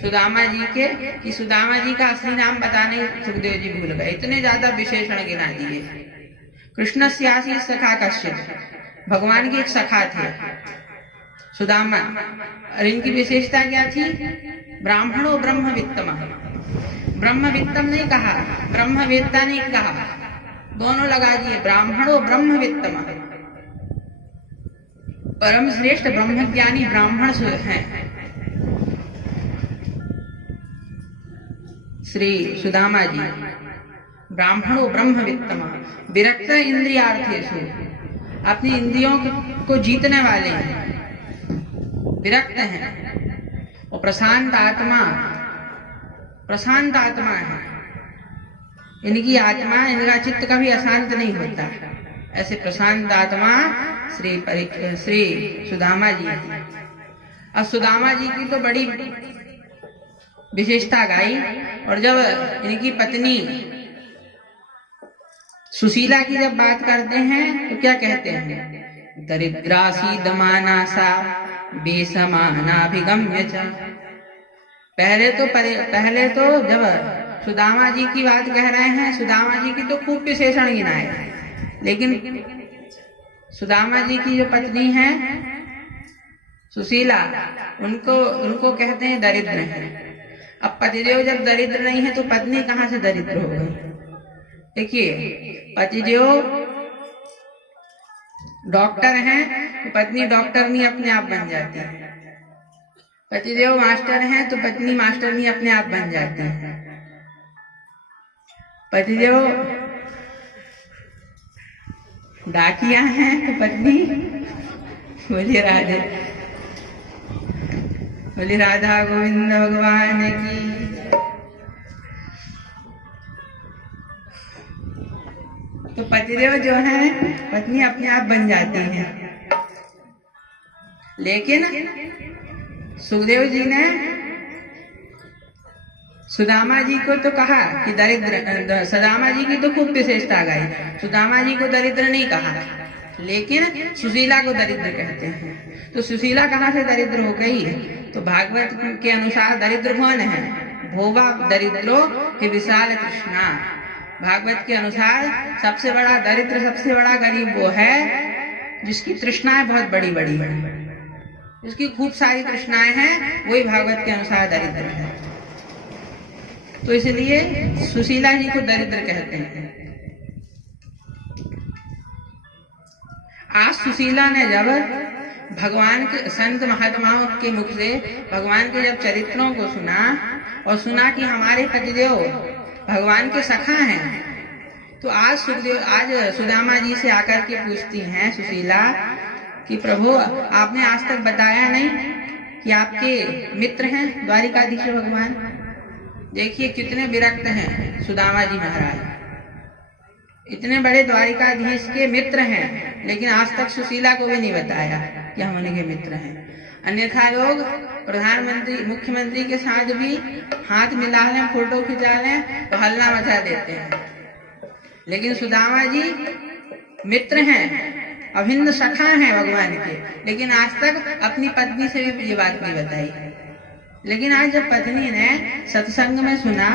सुदामा जी के कि सुदामा जी का असली नाम बताने सुखदेव जी भूल गए, इतने ज्यादा विशेषण गिना दिए। कृष्णस्यासी सखा कश्चित्, भगवान के एक सखा थे सुदामा, और इनकी विशेषता क्या थी? ब्राह्मणो ब्रह्मवित्तम। ब्रह्मवित्तम नहीं कहा, ब्रह्मवेत्ता नहीं कहा, दोनों लगा दिए। ब्राह्मणो ब्रह्मवित्तम, परम श्रेष्ठ ब्रह्मज्ञानी ब्राह्मण हैं श्री सुदामा जी। ब्राह्मणो ब्रह्मवित्तम विरक्त इंद्रियार्थेषु, अपनी इंद्रियों को जीतने वाले हैं, विरक्त हैं, और प्रशांत आत्मा है। इनकी आत्मा, इनका चित्त कभी अशांत नहीं होता। ऐसे प्रशांत आत्मा श्री सुदामा जी। अब सुदामा जी की तो बड़ी विशेषता गाई, और जब इनकी पत्नी सुशीला की जब बात करते हैं तो क्या कहते हैं? दरिद्रासी दमानासा बेसमानाभिगम्य च पहले तो जब सुदामा जी की बात कह रहे हैं, सुदामा जी की तो खूब विशेषण गिनाए, लेकिन सुदामा जी की जो पत्नी है सुशीला, उनको कहते हैं दरिद्र है। अब पतिदेव जब दरिद्र नहीं है तो पत्नी कहाँ से दरिद्र हो गई? देखिए, पतिदेव डॉक्टर हैं तो पत्नी डॉक्टरनी अपने आप बन जाती है, पतिदेव मास्टर हैं तो पत्नी मास्टरनी अपने आप बन जाती है, पतिदेव डाकिया हैं तो पत्नी बोलिए राधा गोविंद भगवान की। तो पतिदेव जो है पत्नी अपने आप बन जाती है। लेकिन सुखदेव जी ने सुदामा जी को तो कहा कि दरिद्र, सुदामा जी की तो खूब विशेषता गाई, सुदामा जी को दरिद्र नहीं कहा, लेकिन सुशीला को दरिद्र कहते हैं। तो सुशीला कहाँ से दरिद्र हो गई? तो भागवत के अनुसार दरिद्र कौन है? भोवा दरिद्रो कि विशाल तृष्णा। भागवत के अनुसार सबसे बड़ा दरिद्र, सबसे बड़ा गरीब वो है जिसकी तृष्णाएं बहुत बड़ी बड़ी है, जिसकी खूब सारी तृष्णाएं हैं, वही भागवत के अनुसार दरिद्र है। तो इसलिए सुशीला जी को दरिद्र कहते हैं। आज सुशीला ने जब भगवान के संत महात्माओं के मुख से भगवान के जब चरित्रों को सुना और सुना कि हमारे पतिदेव भगवान के सखा हैं, तो आज सुदामा जी से आकर के पूछती हैं सुशीला कि प्रभु, आपने आज तक बताया नहीं कि आपके मित्र हैं द्वारिकाधीश भगवान। देखिए कितने विरक्त हैं सुदामा जी महाराज, इतने बड़े द्वारिकाधीश के मित्र हैं, लेकिन आज तक सुशीला को भी नहीं बताया कि हम उनके मित्र हैं। अन्यथा लोग प्रधानमंत्री मुख्यमंत्री के साथ भी हाथ मिला लें, फोटो खिंचा लें तो हल्ला मचा देते हैं, लेकिन सुदामा जी मित्र हैं, अभिन्न सखा हैं भगवान के, लेकिन आज तक अपनी पत्नी से भी ये बात नहीं बताई। लेकिन आज जब पत्नी ने सत्संग में सुना,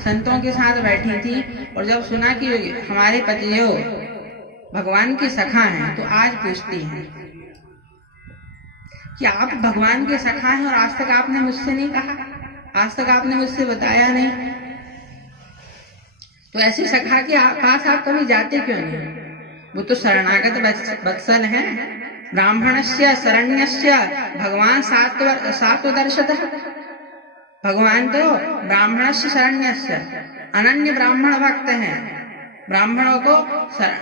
संतों के साथ बैठी थी और जब सुना कि हमारे पतिदेव भगवान के सखा हैं, तो आज पूछती हैं कि आप भगवान के सखा हैं और आज तक आपने मुझसे नहीं कहा, आज तक आपने मुझसे बताया नहीं। तो ऐसे सखा के पास आप कभी जाते क्यों नहीं? वो तो शरणागत वत्सल हैं, ब्राह्मणस्य शरण्यस्य भगवान सात्वदर्शतः। भगवान तो ब्राह्मणस्य शरण्यस्य अनन्य ब्राह्मण भक्त हैं, ब्राह्मणों को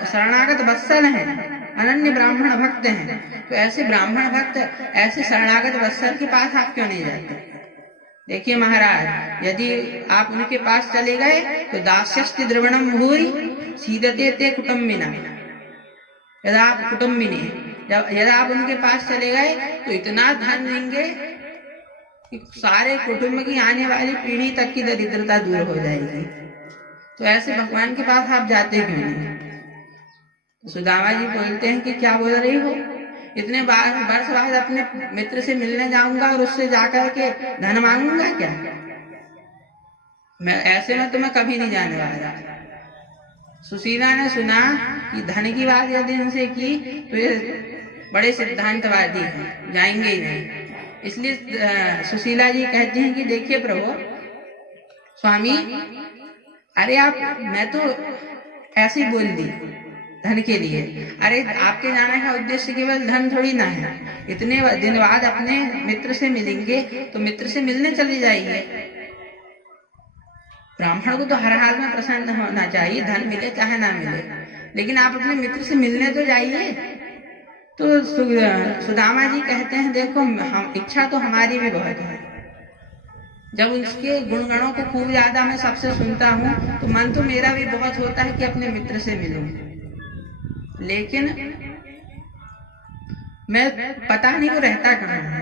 शरणागत वत्सल हैं, अनन्य ब्राह्मण भक्त हैं। तो ऐसे ब्राह्मण भक्त, ऐसे शरणागत वत्सल के पास आप क्यों नहीं जाते? देखिए महाराज, यदि आप उनके पास चले गए तो दास्यस्ति द्रवणम भूरि सीदते ते कुटुम्बिना। यदि आप कुटुम्बिनी, यदि आप उनके पास चले गए तो इतना धन देंगे कि सारे कुटुंब की आने वाली पीढ़ी तक की दरिद्रता दूर हो जाएगी। तो ऐसे भगवान के पास आप जाते क्यों नहीं? तो सुदामा जी बोलते हैं कि क्या बोल रही हो, इतने वर्ष बाद अपने मित्र से मिलने जाऊंगा और उससे जाकर के धन मांगूंगा क्या? मैं ऐसे में तो मैं कभी नहीं जाने वाला। सुशीला ने सुना कि धन की बात यदि इनसे की तो ये बड़े सिद्धांतवादी हैं, जाएंगे ही नहीं। इसलिए सुशीला जी कहती हैं कि देखिए प्रभु, स्वामी, अरे आप, मैं तो ऐसे ही बोल दी धन के लिए। अरे आपके जाने का उद्देश्य केवल धन थोड़ी ना है, इतने दिन बाद अपने मित्र से मिलेंगे तो मित्र से मिलने चले जाइए। ब्राह्मण को तो हर हाल में प्रसन्न होना चाहिए, धन मिले चाहे ना मिले, लेकिन आप अपने मित्र से मिलने तो जाइए। तो सुदामा जी कहते हैं देखो, हम इच्छा तो हमारी भी बहुत है, जब उसके गुणगणों को खूब ज्यादा मैं सबसे सुनता हूँ तो मन तो मेरा भी बहुत होता है कि अपने मित्र से मिलूं, लेकिन मैं पता नहीं वो रहता कहाँ है।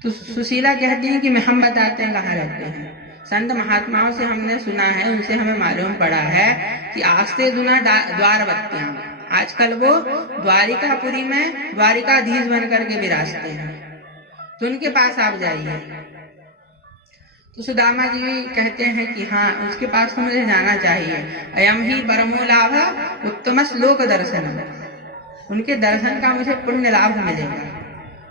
तो सुशीला कहती है कि हम बताते हैं कहाँ रहते हैं। संत महात्माओं से हमने सुना है, उनसे हमें मालूम पड़ा है कि आस्ते दुना द्वारवत्याम, आजकल वो द्वारिकापुरी में द्वारिकाधीश बन करके विराजते हैं। तो उनके पास आप जाइए, तो सुदामा जी भी कहते हैं कि हाँ, उसके पास तो मुझे जाना चाहिए। अयम ही परमो लाभ उत्तम श्लोक दर्शन, उनके दर्शन का मुझे पुण्य लाभ मिलेगा।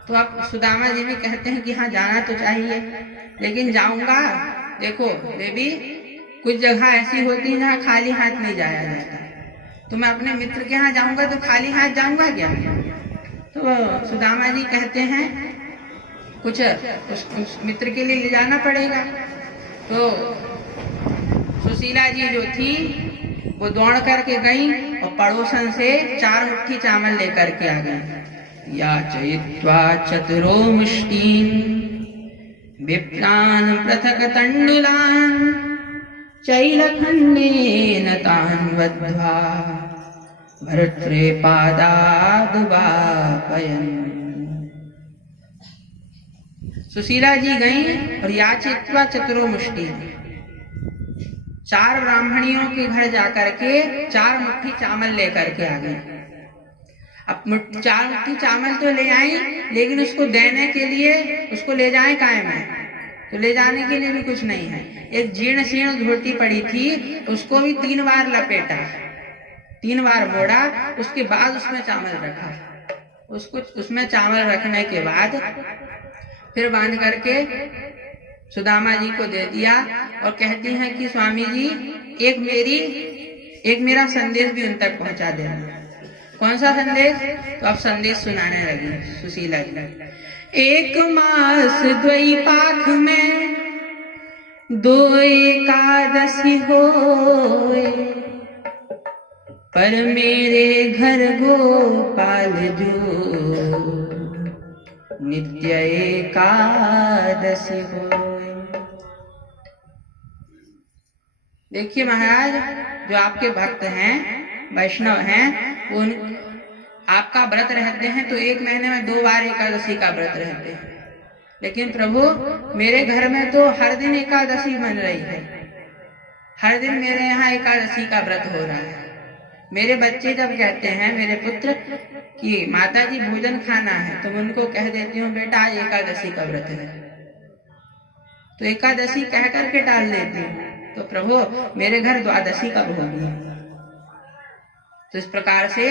तो अब सुदामा जी भी कहते हैं कि हाँ, जाना तो चाहिए, लेकिन जाऊंगा। देखो देवी, कुछ जगह ऐसी होती है जहाँ खाली हाथ नहीं जाया जाता, तो मैं अपने मित्र के यहाँ जाऊंगा तो खाली हाथ जाऊंगा क्या? तो सुदामा जी कहते हैं कुछ उस मित्र के लिए ले जाना पड़ेगा। तो सुशीला जी जो थी वो दौड़ करके गई और पड़ोसन से 4 मुट्ठी चावल लेकर के आ गई। या चयित्वा चतुरो मुष्टीन विप्रान पृथक तंडुलान चैलखंडेन तान वध्वा भर्त्रे पादाद वापयन्। सुशीला जी गईं और याचित्वा चतुरो मुष्टि, 4 ब्राह्मणियों के घर जाकर के 4 मुट्ठी चावल लेकर के आ गई। अब 4 मुट्ठी चावल तो ले आई, लेकिन उसको देने के लिए उसको ले जाए काहे में? तो ले जाने के लिए भी कुछ नहीं है। एक जीर्ण शीर्ण धोती पड़ी थी, उसको भी 3 बार लपेटा, 3 बार मोड़ा, उसके बाद उसमें चावल रखा। उसको उसमें चावल रखने के बाद फिर बांध करके सुदामा जी को दे दिया और कहती हैं कि स्वामी जी, एक मेरा संदेश भी उन तक पहुंचा देना। कौन सा संदेश? तो अब संदेश सुनाने लगी सुशीला जी। 1 मास द्वैपाख में 2 एकादशी होए, पर मेरे घर गोपाल जो नित्य एकादशी होए। देखिए महाराज, जो आपके भक्त हैं, वैष्णव हैं, वो आपका व्रत रहते हैं तो 1 महीने में 2 बार एकादशी का व्रत रहते हैं, लेकिन प्रभु मेरे घर में तो हर दिन एकादशी बन रही है, हर दिन मेरे यहाँ एकादशी का व्रत हो रहा है। मेरे बच्चे जब कहते हैं, मेरे पुत्र, कि माता जी भोजन खाना है, तो मैं उनको कह देती हूँ बेटा आज एकादशी का व्रत है, तो एकादशी कह करके टाल देती हूँ। तो प्रभु मेरे घर द्वादशी का भोग है। तो इस प्रकार से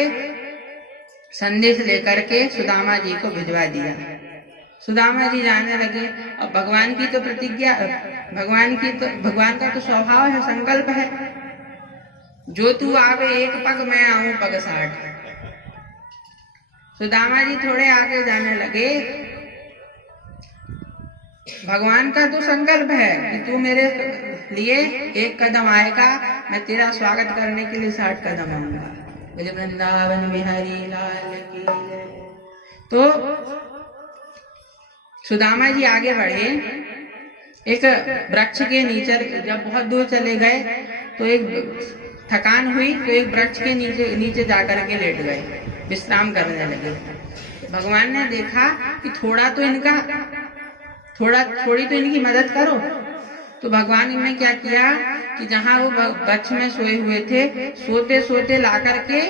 संदेश लेकर के सुदामा जी को भिजवा दिया। सुदामा जी जाने लगे। और भगवान की तो प्रतिज्ञा, भगवान का तो स्वभाव है, संकल्प है, जो तू आवे 1 पग मैं आऊं पग 60। सुदामा जी थोड़े आगे जाने लगे। भगवान का तो संकल्प है कि तू मेरे लिए 1 कदम आएगा, मैं तेरा स्वागत करने के लिए 60 कदम आऊंगा। बोले वृंदावन बिहारी लाल की जय। तो सुदामा जी आगे बढ़े। एक वृक्ष के नीचे, जब बहुत दूर चले गए तो एक थकान हुई, तो एक वृक्ष के नीचे जाकर के लेट गए, विश्राम करने लगे। भगवान ने देखा कि थोड़ी तो इनकी मदद करो। तो भगवान ने क्या किया कि जहाँ वो वृक्ष में सोए हुए थे, सोते सोते ला करके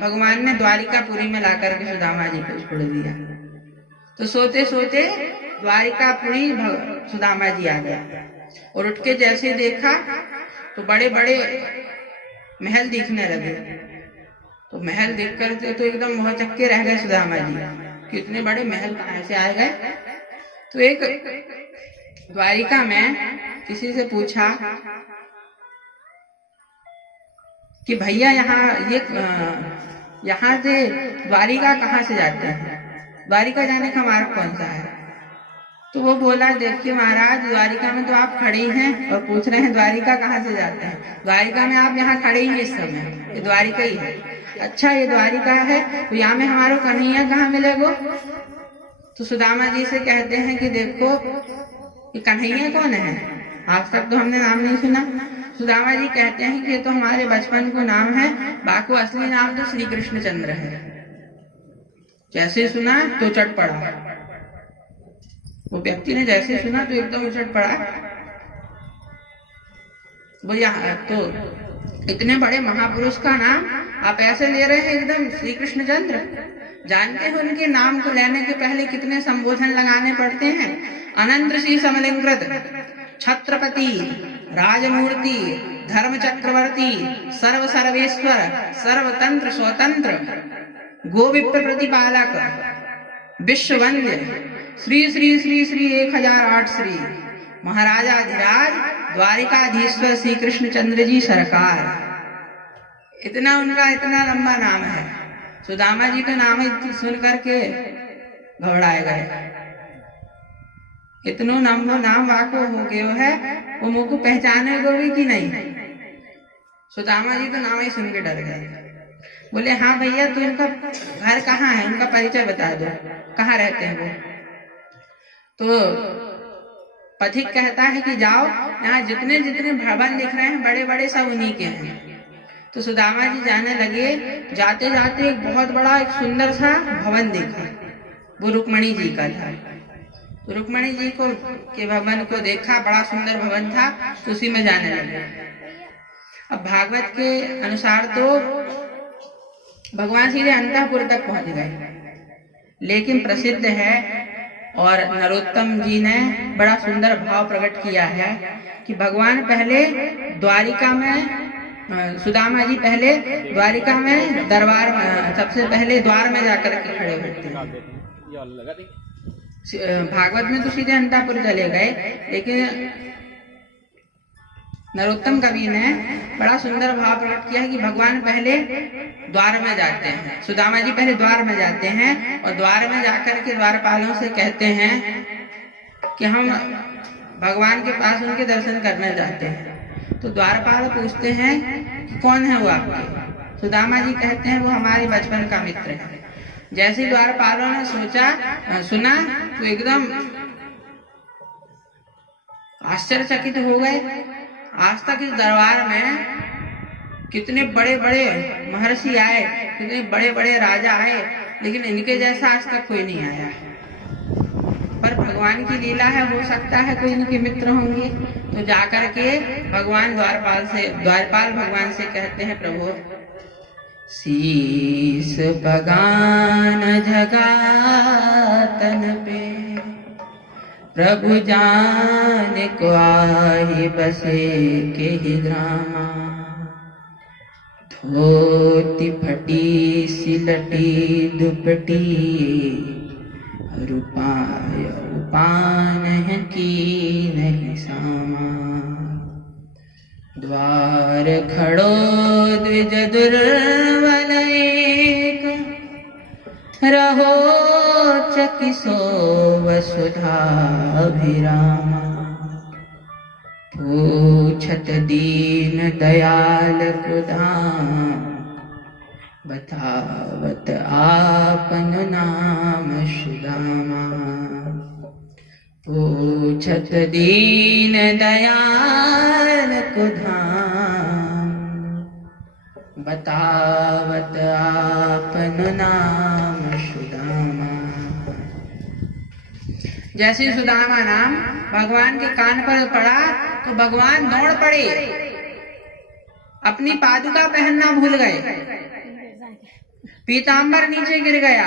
भगवान ने द्वारिकापुरी में ला करके सुदामा जी को छोड़ दिया। तो सोते सोते द्वारिकापुरी सुदामा जी आ गया और उठ के जैसे देखा तो बड़े बड़े महल दिखने लगे। तो महल देखकर तो एकदम भौचक्के रह गए सुदामा जी, कितने बड़े महल कहाँ से आ गए। तो एक द्वारिका में किसी से पूछा कि भैया यहाँ से द्वारिका कहाँ से जाते हैं, द्वारिका जाने का मार्ग कौन सा है। तो वो बोला देखिए महाराज, द्वारिका में तो आप खड़े ही हैं और पूछ रहे हैं द्वारिका कहाँ से जाते हैं। द्वारिका में आप यहाँ खड़े ही हैं इस समय, ये द्वारिका ही है। अच्छा ये द्वारिका है, तो यहाँ में हमारे कन्हैया कहाँ मिलेगो। तो सुदामा जी से कहते हैं कि देखो ये कन्हैया कौन है, आज तक तो हमने नाम नहीं सुना। सुदामा जी कहते हैं कि ये तो हमारे बचपन को नाम है, बाकी असली नाम तो श्री कृष्णचंद्र है। जैसे सुना तो चट पड़ा, वो व्यक्ति ने जैसे सुना तो एकदम उछट पड़ा। वो यहाँ तो इतने बड़े महापुरुष का नाम आप ऐसे ले रहे हैं, एकदम श्री कृष्णचंद्र। जानते हैं उनके नाम को लेने के पहले कितने संबोधन लगाने पड़ते हैं। अनंत श्री समलिंकृत, छत्रपति राजमूर्ति धर्म चक्रवर्ती सर्व सर्वेश्वर सर्वतंत्र स्वतंत्र गोविप्र प्रतिपालक विश्ववंद्य श्री श्री श्री श्री 1008 श्री महाराजाधिराज द्वारिकाधीश्वर श्री कृष्णचंद्र जी सरकार। इतना उनका इतना लंबा नाम है। सुदामा जी का नाम सुन करके घबराए गए। इतनो नाम वाको हो गयो है, वो मुझ को पहचाने को भी कि नहीं। सुदामा जी तो नाम ही सुन के डर गए। बोले हाँ भैया, तो इनका घर कहाँ है, उनका परिचय बता दो, कहाँ रहते हैं वो। तो पथिक कहता है कि जाओ, यहाँ जितने जितने भवन दिख रहे हैं बड़े बड़े सब उन्हीं के हैं। तो सुदामा जी जाने लगे। जाते जाते एक बहुत बड़ा एक सुंदर सा भवन देखा, वो रुक्मणी जी का था। तो रुक्मणी जी को के भवन को देखा, बड़ा सुंदर भवन था, तो उसी में जाने लगे। अब भागवत के अनुसार तो भगवान सीधे अंतःपुर तक पहुंच गए, लेकिन प्रसिद्ध है और नरोत्तम जी ने बड़ा सुंदर भाव प्रकट किया है कि भगवान पहले द्वारिका में, सुदामा जी पहले द्वारिका में दरबार में, सबसे पहले द्वार में जाकर के खड़े होते हैं। भागवत में तो सीधे अंतःपुर चले गए, लेकिन नरोत्तम कवि ने बड़ा सुंदर भाव प्रकट किया है कि भगवान पहले द्वार में जाते हैं। सुदामा जी पहले द्वार में जाते हैं और द्वार में जाकर के द्वारपालों से कहते हैं कि हम भगवान के पास उनके दर्शन करने जाते हैं। तो द्वारपाल पूछते हैं कि कौन है वो आपके। सुदामा जी कहते हैं वो हमारे बचपन का मित्र है। जैसे ही द्वारपालों ने सुना तो एकदम आश्चर्यचकित हो गए। आज तक इस दरबार में कितने बड़े बड़े महर्षि आए, कितने बड़े बड़े राजा आए, लेकिन इनके जैसा आज तक कोई नहीं आया। पर भगवान की लीला है, हो सकता है कोई इनके मित्र होंगे। तो जाकर के भगवान द्वारपाल भगवान से कहते हैं, प्रभु शीस बगान जगातन पे प्रभु जान को आहि बसे के ही ग्रामा। धोती फटी सिलटी दुपटी रूपाय उपान की नहीं सामा। द्वार खड़ो द्विज दुर्बल एक रहो चकिसो वसुधा अभिरामा। पूछत दीन दयाल कुदाम बतावत आपन नाम सुदामा। पूछत दीन दयाल कुधाम बतावत आपन नाम सुदामा। जैसे सुदामा नाम भगवान के कान पर पड़ा तो भगवान दौड़ पड़े, अपनी पादुका पहनना भूल गए, पीतांबर नीचे गिर गया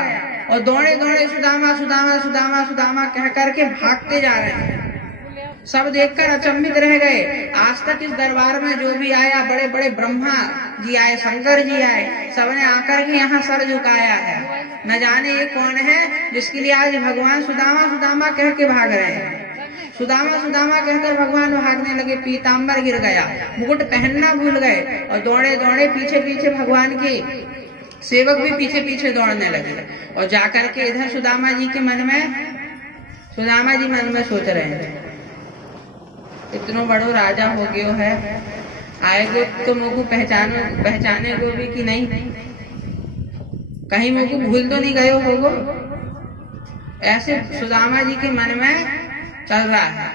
और दौड़े दौड़े सुदामा सुदामा सुदामा सुदामा कह करके भागते जा रहे हैं। सब देखकर अचंभित रह गए। आज तक इस दरबार में जो भी आया, बड़े बड़े ब्रह्मा जी आए, शंकर जी आए, सबने आकर के यहाँ सर झुकाया है। न जाने ये कौन है जिसके लिए आज भगवान सुदामा सुदामा कह के भाग रहे हैं। सुदामा सुदामा कहकर भगवान भागने लगे, पीतांबर गिर गया, मुकुट पहनना भूल गए और दौड़े दौड़े पीछे पीछे भगवान के सेवक भी पीछे पीछे दौड़ने लगे। और जाकर के इधर सुदामा जी मन में सोच रहे हैं, इतनो बड़ो राजा हो गयो है, आएगो तो मुझको पहचाने को भी कि नहीं, कहीं मुझको भूल तो नहीं गयो होगो। ऐसे सुदामा जी के मन में चल रहा है।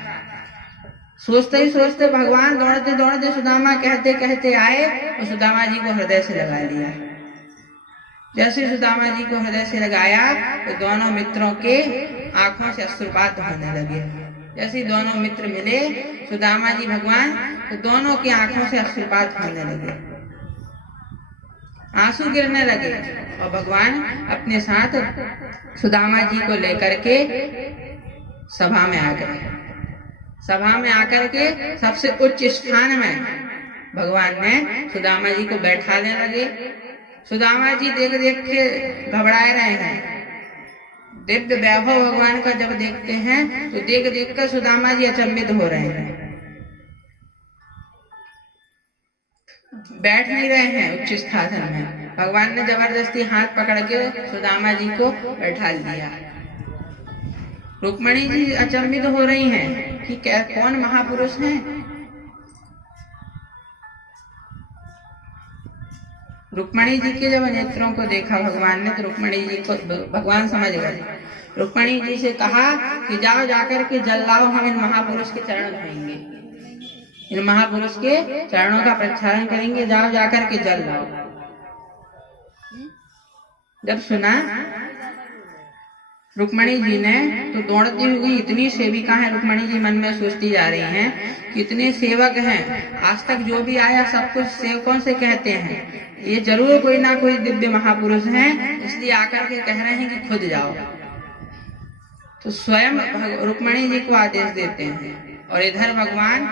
सोचते ही सोचते भगवान दौड़ते दौड़ते सुदामा कहते कहते आए और सुदामा जी को हृदय से लगा लिया। जैसे सुदामा जी को हृदय से लगाया तो दोनों मित्रों के आंखों से अश्रुपात होने लगे। जैसे दोनों मित्र मिले सुदामा जी भगवान, तो दोनों की आंखों से अश्रुपात होने लगे, आंसू गिरने लगे। और भगवान अपने साथ सुदामा जी को लेकर के सभा में आ गए। सभा में आकर के सबसे उच्च स्थान में भगवान ने सुदामा जी को बैठाने लगे। सुदामा जी देख देख के घबराए रहे हैं। दिव्य वैभव भगवान का जब देखते हैं तो देख देख कर सुदामा जी अचंभित हो रहे हैं, बैठ नहीं रहे हैं उच्च स्थान में। भगवान ने जबरदस्ती हाथ पकड़ के सुदामा जी को बैठा दिया। रुक्मणी जी अचंभित हो रही हैं कि क्या कौन महापुरुष हैं। रुक्मणी जी के जब नेत्रों को देखा भगवान ने तो रुक्मणी जी को भगवान समझ गए। रुक्मणी जी से कहा कि जाओ जाकर के जल लाओ, हम इन महापुरुष के चरण धोएंगे, इन महापुरुष के चरणों का प्रक्षालन करेंगे, जाओ जाकर के जल लाओ। जब सुना रुक्मणी जी ने तो दौड़ती हुई, इतनी सेविका है, रुक्मणी जी मन में सोचती जा रही हैं कि इतने सेवक हैं, आज तक जो भी आया सब कुछ सेवकों से कहते हैं, ये जरूर कोई ना कोई दिव्य महापुरुष हैं, इसलिए आकर के कह रहे हैं कि खुद जाओ। तो स्वयं रुक्मणी जी को आदेश देते हैं और इधर भगवान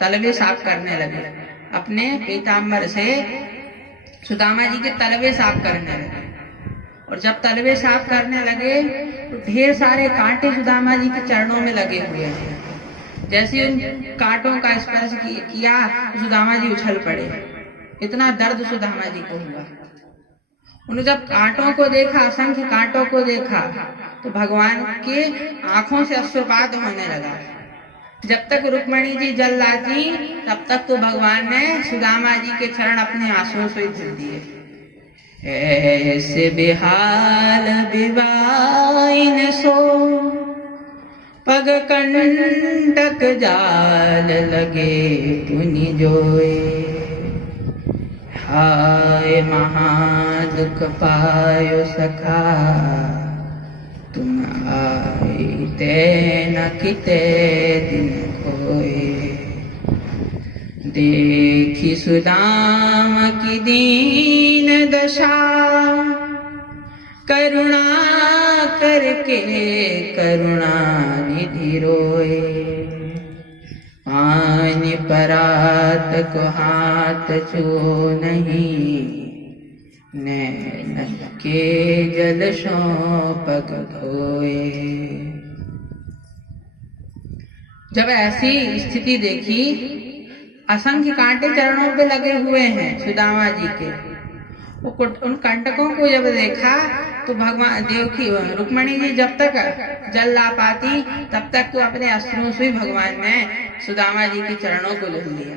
तलवे साफ करने लगे। अपने पीताम्बर से सुदामा जी के तलवे साफ करने लगे। और जब तलवे साफ करने लगे तो ढेर सारे कांटे सुदामा जी के चरणों में लगे हुए हैं। जैसे उन कांटों का स्पर्श किया सुदामा जी उछल पड़े। इतना दर्द सुदामा जी को हुआ। उन्होंने जब कांटों को देखा, असंख्य कांटों को देखा, तो भगवान के आंखों से अश्रुपात होने लगा। जब तक रुक्मणी जी जल लाती तब तक तो भगवान ने सुदामा जी के चरण अपने आंसुओं से धुल दिए। ऐसे बेहाल बिवाइन सो पग कंटक जाल लगे पुनि जोए। हाय महादुख पायो सखा तुम आए ते न किते दिन खोए। देखी सुदाम की दीन दशा करुणा करके करुणा निधि रोए। पानी परात को हाथ छुओ नहीं नैन के जल शो पग धोए। जब ऐसी स्थिति देखी, असंख्य कांटे चरणों पे लगे हुए हैं सुदामा जी के, उन कंटकों को जब देखा तो भगवान देवकी रुक्मणी जी जब तक जल ला पाती तब तक तो अपने अश्रुओं से भगवान ने सुदामा जी के चरणों को धुल लिया।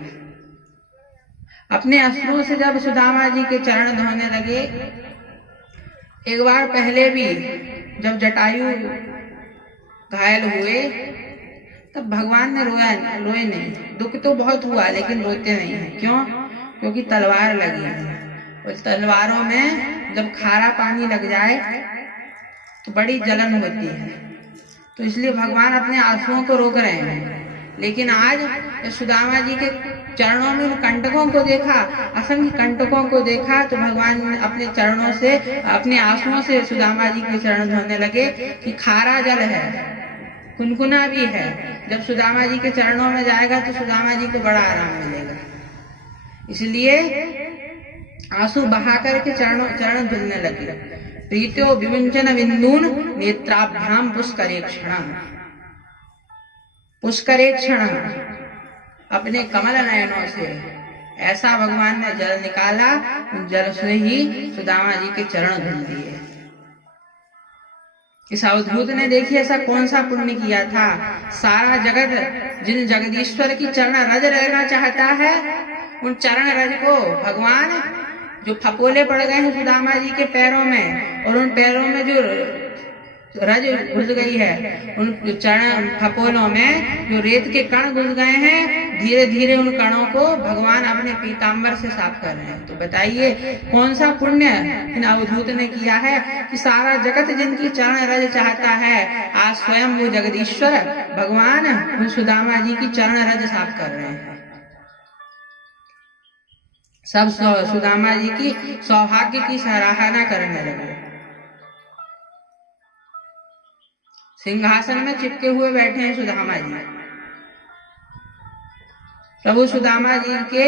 अपने अश्रुओं से जब सुदामा जी के चरण धोने लगे, एक बार पहले भी जब जटायु घायल हुए तब भगवान ने रोए नहीं। दुख तो बहुत हुआ लेकिन रोते नहीं है। क्यों? क्योंकि तलवार लगी है और तलवारों में जब खारा पानी लग जाए तो बड़ी जलन होती है, तो इसलिए भगवान अपने आंसुओं को रोक रहे हैं। लेकिन आज सुदामा जी के चरणों में कंटकों को देखा, असंख्य कंटकों को देखा, तो भगवान अपने चरणों से अपने आंसुओं से सुदामा जी के चरण धोने लगे कि खारा जल है, कुनकुना भी है। जब सुदामा जी के चरणों में जाएगा तो सुदामा जी को बड़ा आराम मिलेगा। इसलिए आंसू बहा करके चरण धुलने लगे। प्रीत्यो विमुंचन बिंदून नेत्राभ्याम पुष्करेक्षण अपने कमल नयनों से ऐसा भगवान ने जल निकाला, जल से ही सुदामा जी के चरण धुल दिए। इस अवधूत ने देखिए ऐसा कौन सा पुण्य किया था। सारा जगत जिन जगदीश्वर की चरण रज रहना चाहता है, उन चरण रज को भगवान जो फपोले पड़ गए हैं सुदामा जी के पैरों में, और उन पैरों में जो रज घुस गई है, उन चरण फपोलों में जो रेत के कण घुस गए हैं, धीरे धीरे उन कणों को भगवान अपने पीताम्बर से साफ कर रहे हैं। तो बताइए कौन सा पुण्य इन अवधूत ने किया है कि सारा जगत जिनकी चरण रज चाहता है, आज स्वयं वो जगदीश्वर भगवान उन सुदामा जी की चरण रज साफ कर रहे हैं। सब सुदामा जी की सौभाग्य की सराहना करने लगे। सिंहासन में चिपके हुए बैठे हैं सुदामा जी। प्रभु सुदामा जी के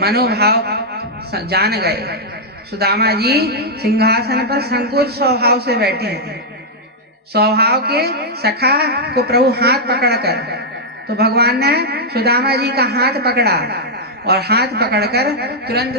मनोभाव जान गए। सुदामा जी सिंहासन पर संकोच स्वभाव से बैठे हैं। स्वभाव के सखा को प्रभु हाथ पकड़कर, तो भगवान ने सुदामा जी का हाथ पकड़ा और हाथ पकड़कर तुरंत